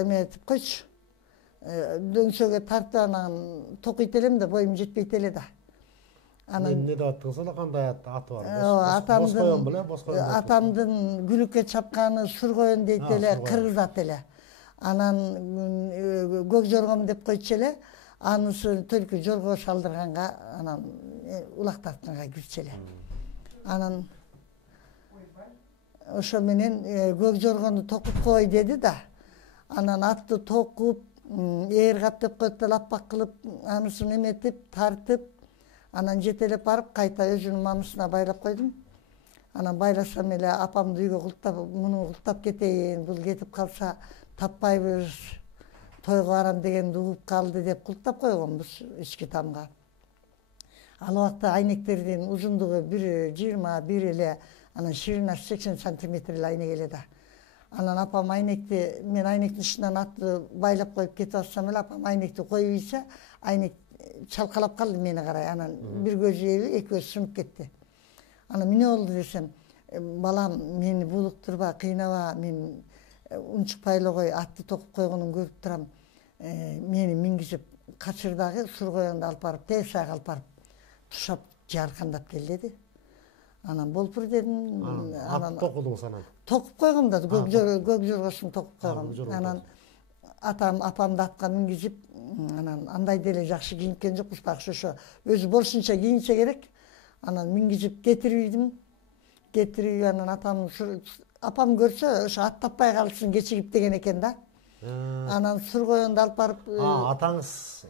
эметип койчу. Дөңсөгө тартып анан токуйт элем да, боюм жетпейт эле да. Анан эмне деп аттыңыз эле, кандай аты бар? Атамдын күлүккө чапканы Сургоен дейт эле, кыргыз аты эле. Анан көк жоргом деп койчу эле, анысы только жорго салдырганга, анан улактатканга кирчү эле. Анан ошо менен көк жоргону токуп кой деди да. Анан атты токуп, ээргап деп коет да лаппак кылып анысын эметип тартып анан жетелеп барып кайта өзүнүн мамысына байлап койдум. Анан байласам эле апамды үйгө култап, муну култап кетейин, бул кетип калса таппайбыз, тойго барам дегенди угуп калды деп култап койгонбуз ички тамга. Ал убакта айнектердин узундугу 1,20 эле, анан ширинасы 80 сантиметр эле айнек эле да. Анан апам айнекти, мен айнектин ушунан атты байлап коюп кетип атсам эле апам айнекти коюп ийсе, айнек чалкалап калды мени карай. Анан бир көзү эби, эки көзү сынып кетти. Анан эмне болду десем, балам мени булуктурба, кыйнаба, мен унчукпай эле кой, атты токуп койгонун көрүп турам. Мени мингизип качырдагы Сургоюңду алып барып, тез алып барып тушап жаркандап кел деди. Анан болпур дедим. Анан токудуңуз анан. Токуп койгом да, көк жоргосун токуп койгом. Анан апамды атка мингизип, анан андай деле жакшы кийинкен жокпуз, так ошо өзү болушунча кийинсе керек. Анан мингизип кетирдим. Кетирип анан апам көрсө ошо ат таппай калсын кечигип деген экен да. Анан Сургоюңду алып барып, атаңыз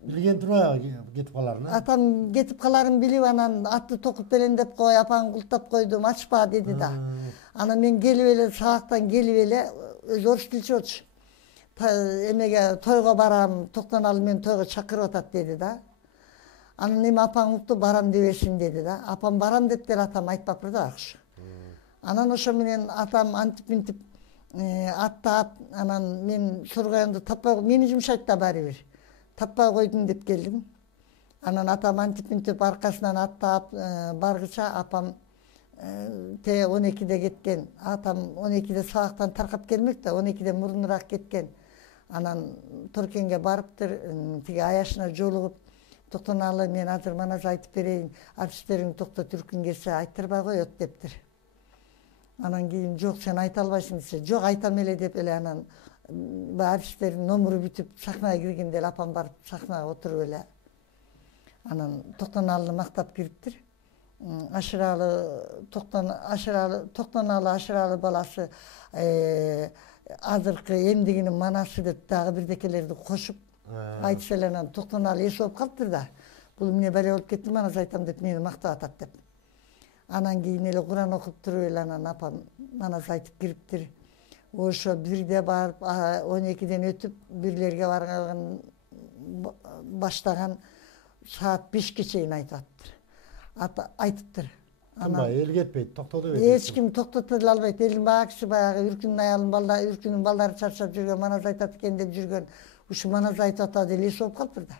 билген турбайбы кетип каларын? Атам кетип каларын билип, анан атты токуп белен деп кой, апаңды култап койдум, ачпа деди да. Анан мен келип эле, сабактан келип эле, өзү орус тилчи болчу. Эмеге тойго барам, Токтоналы мени тойго чакырып атат деди да. Анан эми апаң укту барам дебесин деди да. Апам барам деп деле атам айтпаптыр да акшы. Анан ошо менен атам антип-минтип аттап, анан мен Сургоюңду таппай, мени жумшайт да баары бир. Таппай койдум деп келдим. Анан атам антип-минтип аркасынан аттап баргыча апам 12'de кеткен. Атам 12'de сабактан таркап келмек да, 12'de мурунураак кеткен. Анан Торкенге барыптыр, тиги аяшына жолугуп, Токтоналы мен азыр манас айтып берейин, артисттериң Токто Түркүн келсе айттырбай коет дептир. Анан кийин жок сен айта албайсың десе, жок айтам эле деп эле анан артисттердин номуру бүтүп сахнага киргенде апам барып сахнага отуруп эле анан Токтоналыны мактап кириптир. Токтоналы Ашыралы баласы азыркы эмдигинин манасы деп дагы бирдекелерди кошуп айтса эле анан Токтоналы эс болуп калыптыр да. Бул эмне бале болуп кетти, манас айтам деп мени мактап атат деп. Анан кийин эле Куран окуп туруп эле анан апам манас айтып кириптир. Ошо 1'de барып 12'den өтүп 1'лерге барган баштаган саат 5'ке чейин айтыптыр. Айтыптыр. Анан эл кетпейт, токтоду бет. Эч ким токтото деле албайт. Элдин баакчысы баягы Үркүнүн аялын Үркүнүн балдары чарчап жүргөн, манас айтат экен деп жүргөн. Ушу манас айтып атат эле эс болуп калыптыр да.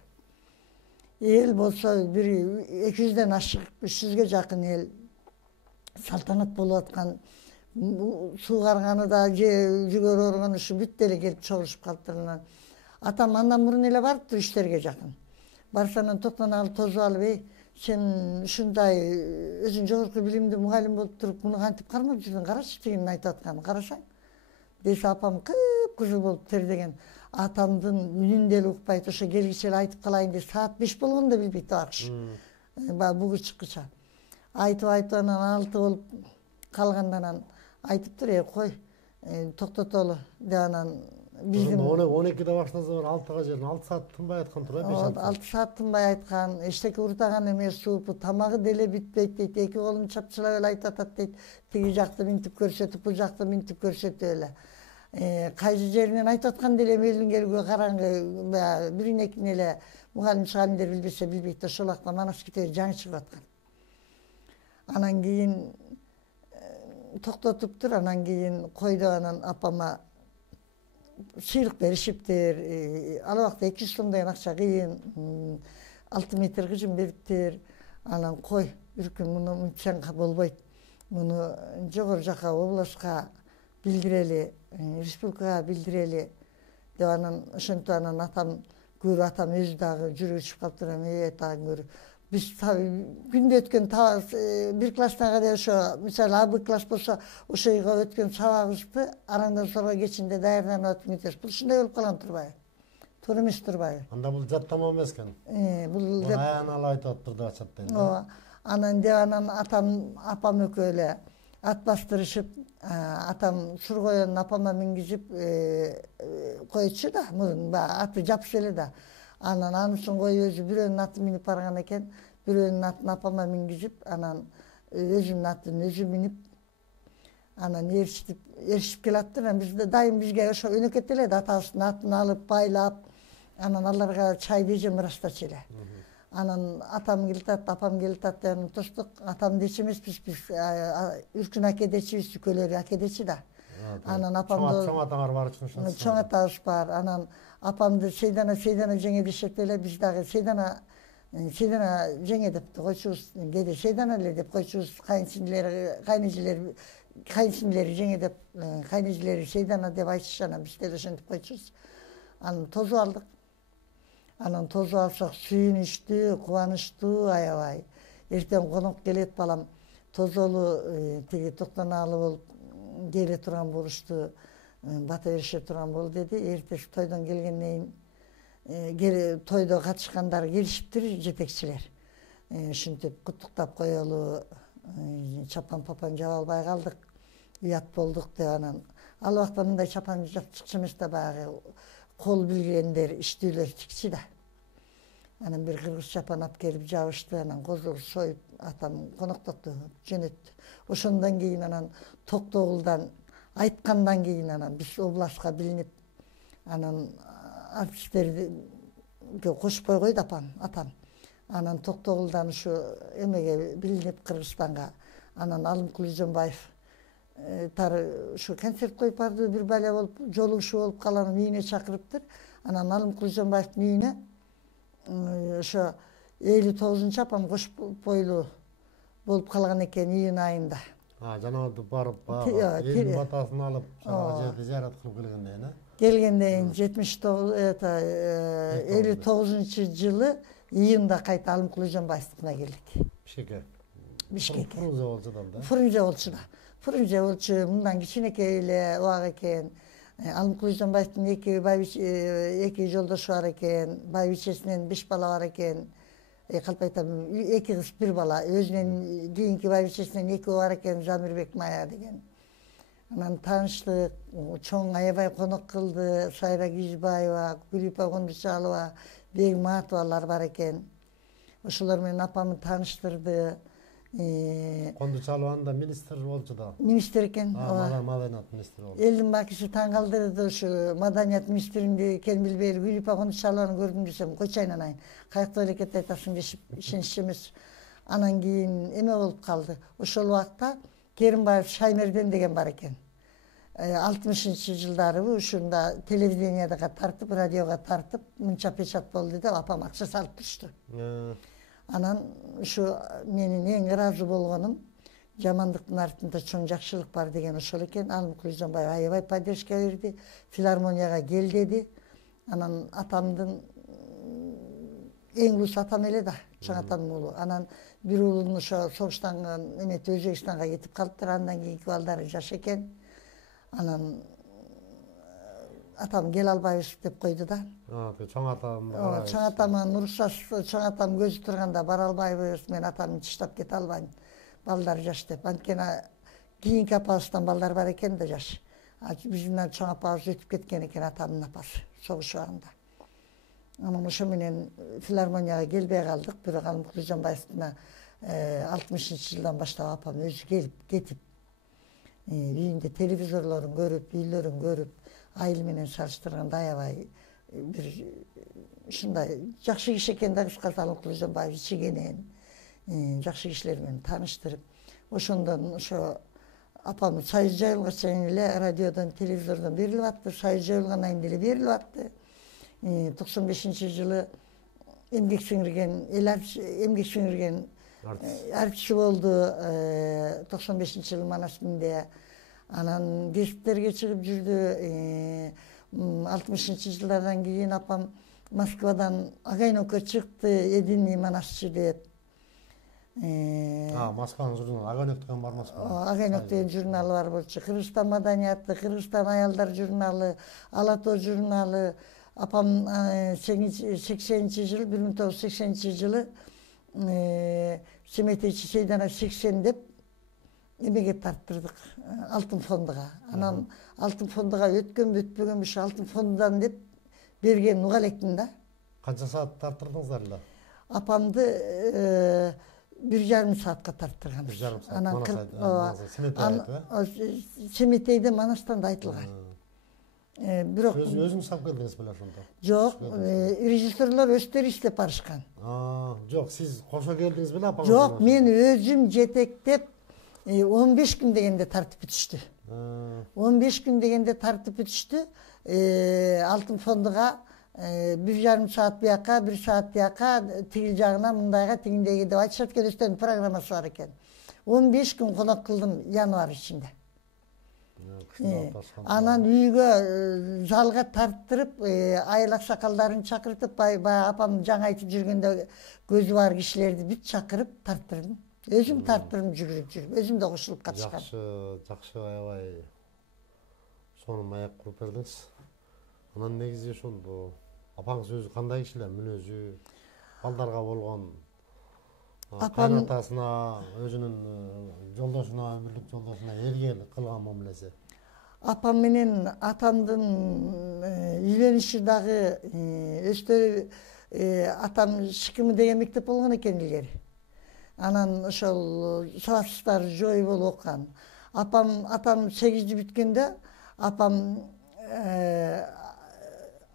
Эл болсо бир 200'den ашык, 300'ге жакын эл салтанат болуп аткан, суу карганы да, жүгөрү ооруган ушу бүт деле келип чогулушуп калыптыр. Атам андан мурун эле барыптыр иштерге жакын. Барса анан Токтоналы тосуп алып, сен ушундай өзүң жогорку билимдүү мугалим болуп туруп муну кантип кармап жүрсүң, карачы тигинин айтып атканын карасаң. Десе апам кып-кызыл болуп тердеген. Атамдын үнүн деле укпайт, ошо келгиче эле айтып калайын деп саат 5 болгону да билбейт акш. Бугу чыккыча. Айтып анан 6 болуп калганда анан айтыптыр, кой, токтотолу деп анан биздин 12'de баштаса 6'га жерин 6 саат тынбай айткан турбайбы? 6 саат тынбай айткан, эчтеке уртаган эмес, суупу, тамагы деле бүтпөйт дейт, эки колун чапчылап эле айтып атат дейт, тиги жакты минтип көрсөтүп, бул жакты минтип көрсөтүп эле. Кайсы жеринен айтып аткан деле элдин келүүгө караңгы, бирин-экин эле мугалим шагалимдер билбесе билбейт, ошол убакта манас китеби жаңы чыгып аткан. Анан кийин токтотуптур, анан кийин койду, анан апама сыйлык беришиптир. Ал убакта 200 сомдон акча кыйын, 6 метр кыжым бериптир. Анан кой, Үркүн муну мынтсаң болбойт. Муну жогору жака областка билдирели, республикага билдирели деп анан ошентип анан атам көрүп, атам өзү дагы жүрөгү чыгып калыптыр. Тагы көрүп. Биз күндө өткөн бир класстагы да ошо, мисалы А-Б класс болсо, ошойго өткөн сабагыбызды арандан сорго кечинде даярданып өтүп, бул ушундай болуп калган турбайбы? Туура эмес турбайбы? Анда бул жаттама эмес экен. Бул деп аян алып айтып атыптыр деп атышат да. Анан деп анан апам экөө эле ат бастырышып, Atam Surgoyon'un apama mingizip koyçu da, atı japseli da. Anan anısın koyu özü biröөнүн atı minip bargan eken, biröөнүн atın apama mingizip, anan özünün atın özü minip, anan erişip kelattır. Biz de dayım bizge oşo önöket eledi, atasının atını alıp, baylap, anan allarga çay diyeceğim rastach ele. Anan atam gelitat, apam gelitat yani tostuk. Atam deçimiz biz ürkün akedeçiyiz, tüköleri akedeçi da. Anan apam da çoğ atalar var için şunu. çoğ atağız var. Anan apam da seydana jenge dişetele biz dağı seydana jenge depti koyçubuz gede seydana ele dep koyçubuz kayınçileri jenge dep kayınçileri seydana dep aytышана biz de ошентип koyçubuz. Anan tozu aldık. Anan tozu alsak sүйүнүштүү, кубанычтуу аябай. Эртең конок келет балам. Тозолу тиги токтонаалы болуп келе турган болушту. Бата берише турган болду деди. Эртеш тойдон келгенден кийин тойдо катышкандар келишиптир жетекчилер. Ушинтип куттуктап коелу, чапан папан жаба албай калдык. Уят болдук деп анан ал убакта мындай чапан жакчыкчы эмес да баягы кол билгендер иштүүлөр чикчи да. Анан бир кыргыз чапан алып келип жабышты, анан козу союп атам коноктотту, жөнөттү. Ошондон кийин анан Токтогулдан айткандан кийин анан биз областка билинип, анан артисттерди кошпой койду атам. Анан Токтогулдан ушу эмеге билинип Кыргызстанга, анан Алымкул Жөнбаев ушу концерт коюп барды, бир бале болуп, жолугушуу болуп калган үйүнө чакырыптыр. Анан Алымкул Жөнбаевдин үйүнө ошо 59 апам кошпойлуу болуп калган экен июнь айында. Жанагы барып, элдин батасын алып, ошол жерде зыярат кылып келгенден, келгенден 59-жылы июнда кайта Алымкул Жөнбаевдикине келдик. Бишкекке. Фурунже болчу да. Фурунже болчу, мындан кичинекей эле убак экен. Алымкул Жөнбаевдин эки жолдошу бар экен, байбичесинен 5 бала бар экен. Калп айтам, 2 кыз 1 бала, өзүнөн кийинки байбичесинен 2 бар экен, Жамирбек Мая деген. Анан тааныштык, чоң аябай конок кылды, Сайра Кижбаева, Гүлипа Кондучалова, Бегим Матовалар бар экен. Ошолор менен апамы тааныштырды. Кондучалован да министр болчу да. Министр экен. Маданият министри болду. Элдин бакчысы таң калдырды, ушу маданият министринде экен билбей, Гүлипа Кондучалованы көрдүм десем, койчу айнанайын. Каякта элекет айтасың дешип ишеничти эмес. Анан кийин эме болуп калды. Ошол убакта Керимбаев Шаймерден деген бар экен. 60-жылдары ушунда телевидениядага тартып, радиога тартып, мынча печат болду деп апам акча салып турчу. Анан ушу менин эң ыраазы болгонум, жамандыктын артында чоң жакшылык бар деген ошол экен. Алымкул Жөнбаев аябай поддержка берди, филармонияга кел деди. Анан атамдын эң улуусу атам эле да, чоң атамдын уулу. Анан бир уулун ошо согуштан эмете Өзбекстанга кетип калыптыр, андан кийинки балдары жаш экен. Анан атам кел албайбыз деп койду да. Чоң атам. Чоң атаман уруксат, чоң атам көзү турганда бара албайбыз, мен атамды таштап кете албайм. Балдар жаш деп. Анткени кийинки апабыздан балдар бар экен да жаш. Биздин чоң апабыз өтүп кеткен экен, атамдын апасы согуш убагында. Анан ошо менен филармонияга келбей калдык. Бирок Алымкул Жөнбаевдин 60-жылдан баштап апам өзү келип кетип, үйүндө телевизорлорун көрүп, үйлөрүн көрүп, айыл менен салыштырганда аябай бир ушундай жакшы киши экен да, кыскасы Алымкул Жөнбаев ичигенен жакшы кишилер менен тааныштырып, ошондон ошо апам Союз жайылга чейин эле радиодон, телевизордон берилип аттыр, Союз жайылгандан кийин деле берилип атты. 95-жылы эмгек сиңирген артистчи болду. 95-жылы Манас Минде. Анан гезиттерге чыгып жүрдү. 60-жылдардан кийин апам Москвадан Агайнокко чыкты, Эдинный Манасчы деп. Москванын журналы Агайнок деген бар Москвада. Агайнок деген журналы бар болчу. Кыргызстан маданияты, Кыргызстан аялдар журналы, Алато журналы. Апам 80-жылы, 1980-жылы Семетечи Сейдана 80 деп эмеге тарттырдык, алтын фондуга. Анан алтын фондуга өткөнбү өтпөгөнбү ушу алтын фондудан деп берген уга электин да. Канча саат тарттырдыңыздар эле? Апамды 1,5 саатка тарттырганбыз. 1,5 саат. Анан Семетей Семетейде Манастанда айтылган. Бирок өзүңүз салып келдиңиз беле ошондо? Жок, режиссерлор өздөрү иштеп барышкан. Жок, сиз кошо келдиңиз беле апаңыз? Жок, мен өзүм жетектеп 15 күн дегенде тартып бүтүштү. 15 күн дегенде тартып бүтүштү. Алтын фондуга 1,5 саат бияка, 1 саат бияка, тигил жагына, мындайга, тигиндеги деп айтышат экен, өздөрүнүн программасы бар экен. 15 күн конок кылдым январь ичинде. Анан үйгө залга тарттырып, айыл аксакалдарын чакыртып, баягы апам жаңы айтып жүргөндө көзү бар кишилерди бүт чакырып тарттырдым. Өзүм тарттырдым, жүрүп, өзүм да кошулуп катышкам. Жакшы, аябай сонун аяк куруп бердиңиз. Анан негизи ошол апаңыз өзү кандай кишилер, мүнөзү, балдарга болгон, кайнатасына, өзүнүн жолдошуна, өмүрлүк жолдошуна эрге кылган мамилеси? Апам менен атамдын үйлөнүшү дагы өздөрү атам ШКМ деген мектеп болгон экен илгери. Анан ошол сабакчылар жой болуп окуган. Атам 8 бүткөндө апам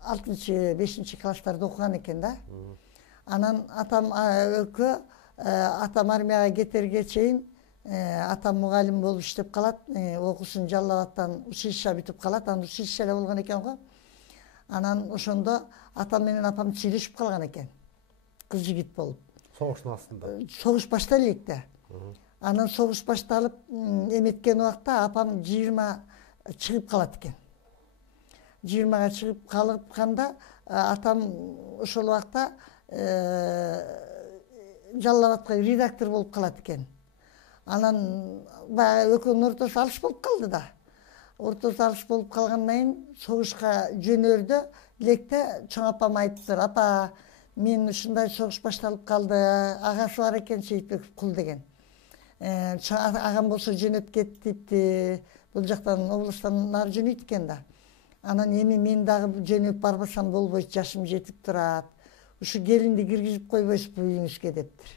6-5 класстарда окуган экен да. Анан атам экөө атам армияга кетерге чейин атам мугалим болуп иштеп калат, окуусун Жалал Абадтан училище бүтүп калат, анан училище эле болгон экен го. Анан ошондо атам менен апам сүйлөшүп калган экен, кыз жигит болуп. Согуштун астында. Согуш башталып электе. Анан согуш башталып эметкен убакта апам 20 чыгып калат экен. 20-га чыгып калганда атам ошол убакта Жалал Абадка редактор болуп калат экен. Анан баягы экөөнүн ортосу алыш болуп калды да. Ортосу алыш болуп калгандан кийин согушка жөнөрдө электе чоң апам айтыптыр: "Апа, мен ушундай согуш башталып калды, агасы бар экен Сейитбеков Кул деген. Агам болсо жөнөп кетипти, бул жактан областтан нары жөнөйт экен да. Анан эми мен дагы жөнөп барбасам болбойт, жашым жетип турат. Ушу келинди киргизип койбойсузбу үйүңүзгө" дептир.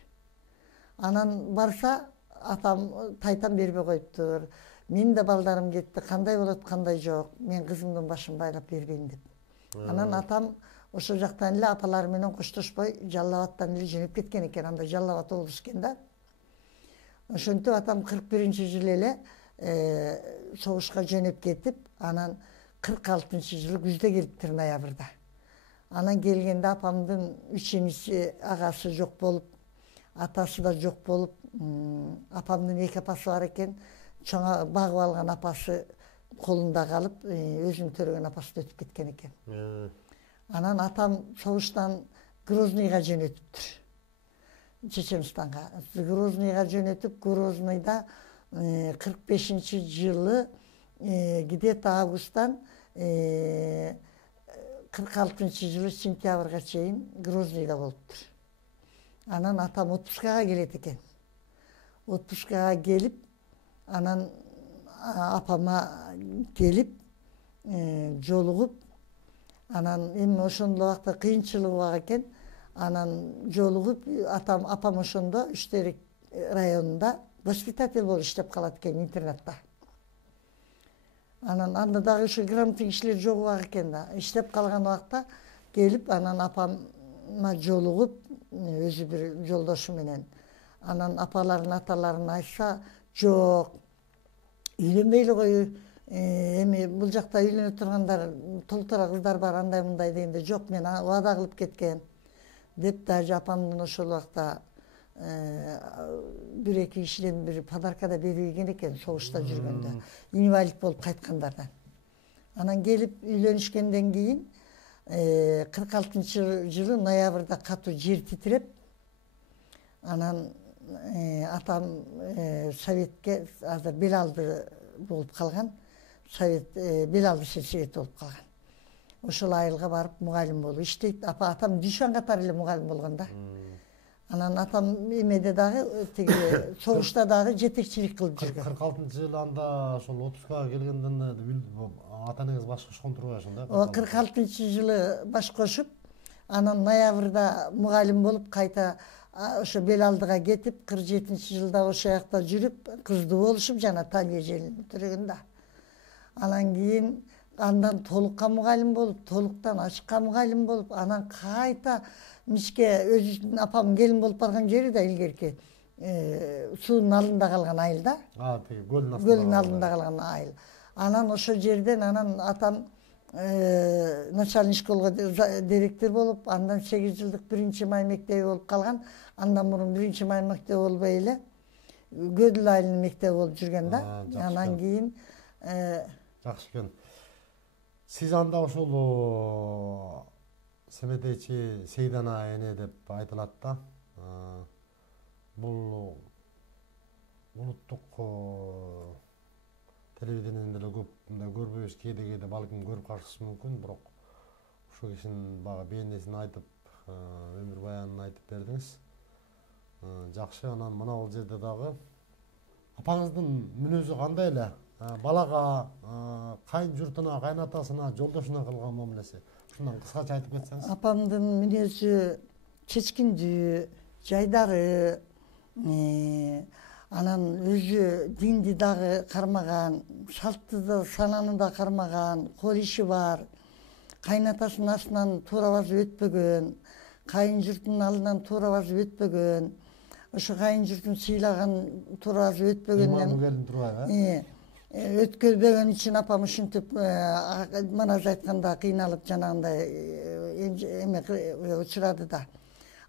Анан барса атам тайтам бербей коюптур. Мен да балдарым кетти, кандай болот, кандай жок, мен кызымдын башын байлап бербейм деп. Анан атам ошол жактан эле апалары менен коштошпой Жалал Абадтан эле жөнөп кеткен экен. Анда Жалал Абад облус экен да. Ошентип атам 41-жылы эле согушка жөнөп кетип, анан 46-жылы күздө келиптир, ноябрда. Анан келгенде апамдын 3 иниси агасы жок болуп, атасы да жок болуп, апамдын 2 апасы бар экен. Чоң багып алган апасы колунда калып, өзүнүн төрөгөн апасы да өтүп кеткен экен. Анан атам согуштан Грозныйга жөнөтүптүр. Чеченстанга. Грозныйга жөнөтүп, Грозныйда 45-жылы где-то августтан 46-жылы сентябрга чейин Грозныйда болуптур. Анан атам отпускага келет экен. Отпускага келип, анан апама келип, жолугуп, анан эми ошондо убакта кыйынчылыгы бар экен. Анан жолугуп, апам ошондо Үчтерек районунда воспитатель болуп иштеп калат экен, интернатта. Анан анда дагы ушу грамотный кишилер жок бар экен да. Иштеп калган убакта келип, анан апама жолугуп, өзү бир жолдошу менен. Анан апаларын, аталарын айтса, жок, үйлөнбөй эле кой, эми бул жакта үйлөнө тургандар, толтура кыздар бар, андай мындай дегенде, жок, мен убада кылып кеткем деп, даже апамдын ошол убакта 1-2 кишиден бир подарка да берилген экен согушта жүргөндө, инвалид болуп кайткандардан. Анан келип үйлөнүшкөндөн кийин 46-жылы ноябрда катуу жер титиреп, анан атам советке азыр бел алды болуп калган, совет бел алды сельсовет болуп калган. Ошол айылга барып мугалим болуп иштейт. Атам дүйшөн катары эле мугалим болгон да. Анан атам эмеде дагы тиги согушта дагы жетекчилик кылып жүргөн. 46-жылы анда ошол отпускага келгенден ата энеңиз баш кошкон турбайсың да? 46-жылы баш кошуп, анан ноябрда мугалим болуп кайта ошо бел алдыга кетип, 47-жылда ошо жакта жүрүп, кыздуу болушуп жана Талия желин бүтүргөн да. Анан кийин андан толукка мугалим болуп, толуктан ачыкка мугалим болуп, анан кайта Мишке өзүнүн апам келин болуп барган жери да илгерки суунун алдында калган айыл да. Тиги көлдүн Көлдүн алдында калган айыл. Анан ошол жерден анан атам начальный школго директор болуп, андан 8 жылдык 1-май мектеби болуп калган. Андан мурун 1-май мектеби болбой эле Көдүл айылынын мектеби болуп жүргөн да. Анан кийин жакшы экен. Сиз анда ошол Семетейчи Сейдана эне деп айтылат да. Бул улуттук телевидениеде деле көп мындай көрбөйбүз, кээде балким көрүп калышыбыз мүмкүн, бирок ушул кишинин баягы бейнесин айтып, өмүр баянын айтып бердиңиз. Жакшы, анан мына бул жерде дагы апаңыздын мүнөзү кандай эле? Балага, кайын журтуна, кайнатасына, жолдошуна кылган мамилеси. Шундан кыскача айтып кетсеңиз. Апамдын мүнөзү чечкиндүү, жайдары, анан өзү динди дагы кармаган, салтты да сананы да кармаган, кол иши бар. Кайнатасынын астынан туура басып өтпөгөн, кайын журтунун алдынан туура басып өтпөгөн. Ошо кайын журтун сыйлаган туура басып өтпөгөндөн өткөзбөгөн үчүн апам ушинтип манас айтканда кыйналып жанагындай эме учурады да.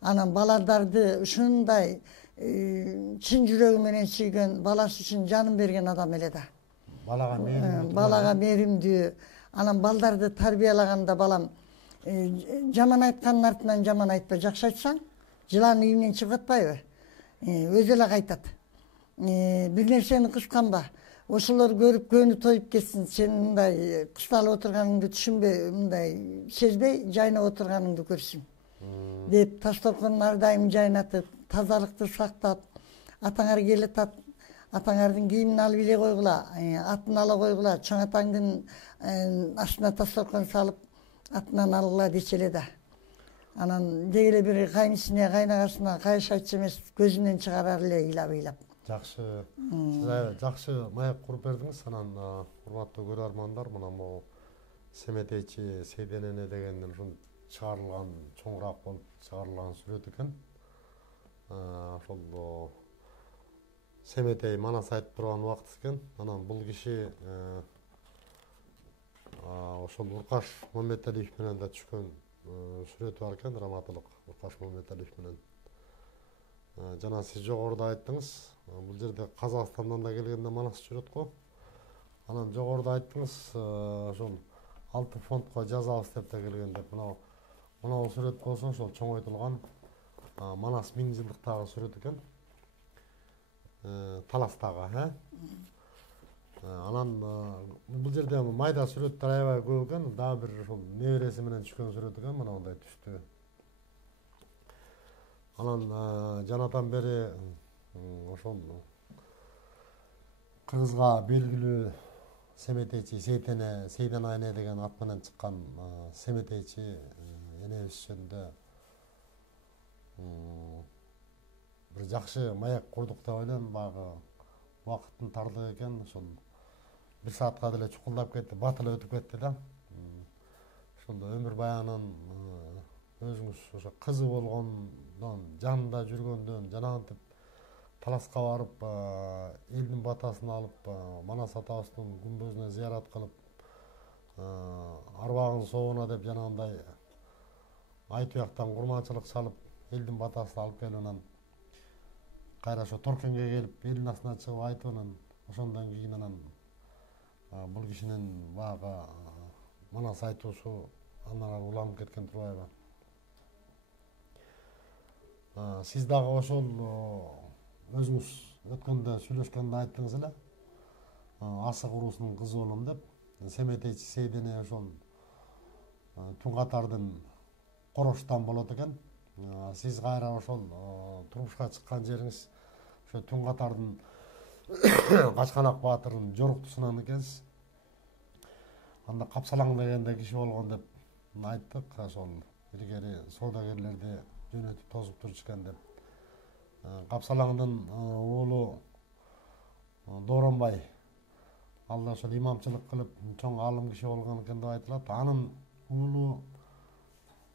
Анан балдарды ушундай чын жүрөгү менен сүйгөн, баласы үчүн жанын берген адам эле да. Балага мээримдүү. Анан балдарды тарбиялаганда балам жаман айткандын артынан жаман айтпа, жакшы айтсаң, жылан үйүнөн чыгып атпайбы? Өзү эле кайтат. Бир нерсени кысканба. Ошолор көрүп көнү тоюп кетсин, сен мындай кысталып отурганыңды түшүнбөй, мындай сезбей жайнап отурганыңды көрсүн деп таш-толконун ар дайым жайнатып, тазалыкты сактап, атаңар келатат, атаңардын кийимин алып иле койгула, атын ала койгула, чоң атаңдын астына таш-толкон салып, атынан алгыла дечи эле да. Анан деги эле бир кайнисине, кайнагасына кайыш айтчу эмес, көзүнөн чыгарар эле ыйлап. Жакшы. Сиз жакшы маек куруп бердиңиз. Анан урматтуу көрөрмандар, мына могу Семетейчи Сейденене дегенден ушун чыгарылган, чоңураак болуп чыгарылган сүрөт экен. Ошол Семетей манас айтып турган убакыт экен. Анан бул киши ошол Уркаш Мамбеталиев менен да түшкөн сүрөтү бар экен, драматург Уркаш Мамбеталиев менен. Жана сиз жогоруда айттыңыз, бул жерде Казакстандан да келгенде манас жүрөт го. Анан жогоруда айттыңыз, ошол 6 фондко жазабыз деп да келген деп. Мына сүрөт болсо ошол чоңойтулган манас 1000 жылдыктагы сүрөт экен. Таластагы, Анан бул жерде майда сүрөттөр аябай көп экен. Дагы бир ошол небереси менен түшкөн сүрөт экен, мына мындай түштү. Анан жанатан бери ошол кыргызга белгилүү Семетейчи Сейдана эне деген ат менен чыккан Семетейчи энебиз жөнүндө бир жакшы маек курдук деп ойлойм. Баягы убакыттын тардыгы экен, ошол 1 саатка деле чукулдап кетти, батыл өтүп кетти да. Ошондо өмүр баянын өзүңүз ошо кызы болгондон, жанында жүргөндөн, жанагынтип таласка барып, элдин батасын алып, Манас атабыздын күмбөзүнө зыярат кылып, арбагын соогуна деп жанагындай ай туяктан курманчылык чалып, элдин батасын алып келип, анан кайра ошо Торкенге келип, элдин астына чыгып айтып, анан ошондон кийин анан бул кишинин баягы манас айтуусу андан ары уланып кеткен турбайбы? Сиз дагы ошол өзүңүз өткөндө сүйлөшкөндө айттыңыз эле, асык уруусунун кызы болом деп. Семетейчи Сейдене ошол Туңгатардын Короштан болот экен. Сиз кайра ошол турмушка чыккан жериңиз ошо Түн катардын Качканак баатырдын жоруктусунан экенсиз. Анда Капсалаң дегенде киши болгон деп айттык. Ошол илгери соодагерлерди жөнөтүп тосуп турчу экен деп. Капсалаңдын уулу Дооронбай ал да ошол имамчылык кылып чоң аалым киши болгон экен деп айтылат. Анын уулу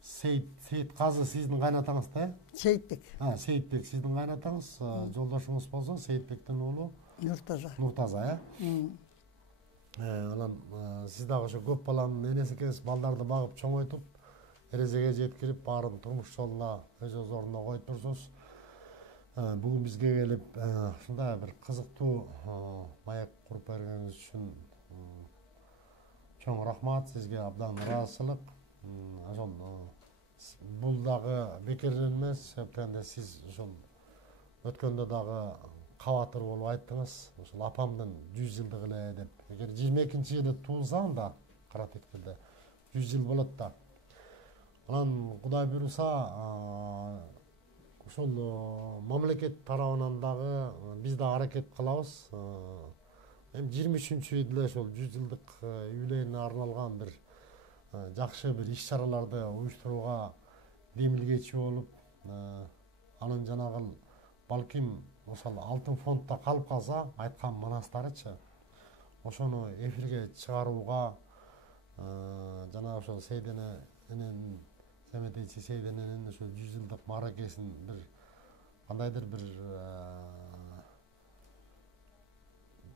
Сейит Казы сиздин кайнатаңыз да? Сейитбек. Сейитбек сиздин кайнатаңыз, жолдошуңуз болсо Сейитбектин уулу Нуртаза. Нуртаза, Анан сиз дагы ошо көп баланын энеси экенсиз, балдарды багып чоңойтуп, эрежеге жеткирип, баарын турмуш жолуна өз ордуна коюп турсуңуз. Бүгүн бизге келип, ушундай бир кызыктуу маек куруп бергениңиз үчүн чоң рахмат, сизге абдан ыраазычылык. Ошол бул дагы бекер эмес, себептен сиз ошол өткөндө дагы кабатыр болуп айттыңыз, ошол апамдын 100 жылдыгы эле деп. Эгер 22-жылы туулса, анда Каратектерде 100 жыл болот да. Анан Кудай буйруса, ошол мамлекет тарабынан дагы биз да аракет кылабыз. Эми 23-жылы эле ошол 100 жылдык юбилейине арналган бир жакшы бир иш-чараларды уюштурууга демилгечи болуп, анын жанагы балким ошол алтын фонддо калып калса, айткан манастарычы, ошону эфирге чыгарууга, жана ошол Сейдененин Семетечи Сейдененин ошол 100 жылдык мааракесин бир кандайдыр бир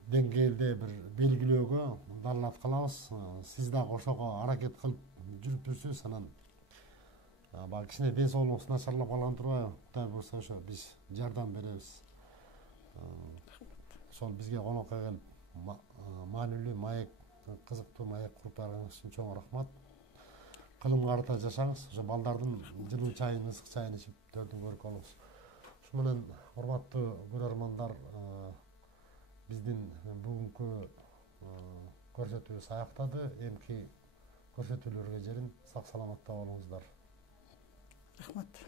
деңгээлде бир белгилөөгө далат кылабыз. Сиз дагы ошого аракет кылып жүрүп жүрсүңүз, анан баягы кичине ден соолугуңуз начарлап калган турбайбы? Кудай буйруса ошо биз жардам беребиз. Ошол бизге конокко келип маанилүү маек, кызыктуу маек куруп бергениңиз үчүн чоң рахмат. Кылым карта жашаңыз, ошо балдардын жылуу чайын, ысык чайын ичип төрдүн көрүк алыңыз. Ушу менен урматтуу көрөрмандар, биздин бүгүнкү көрсөтүүбүз аяктады. Эмки көрсөтүүлөргө жерин сак саламатта болуңуздар. Рахмат.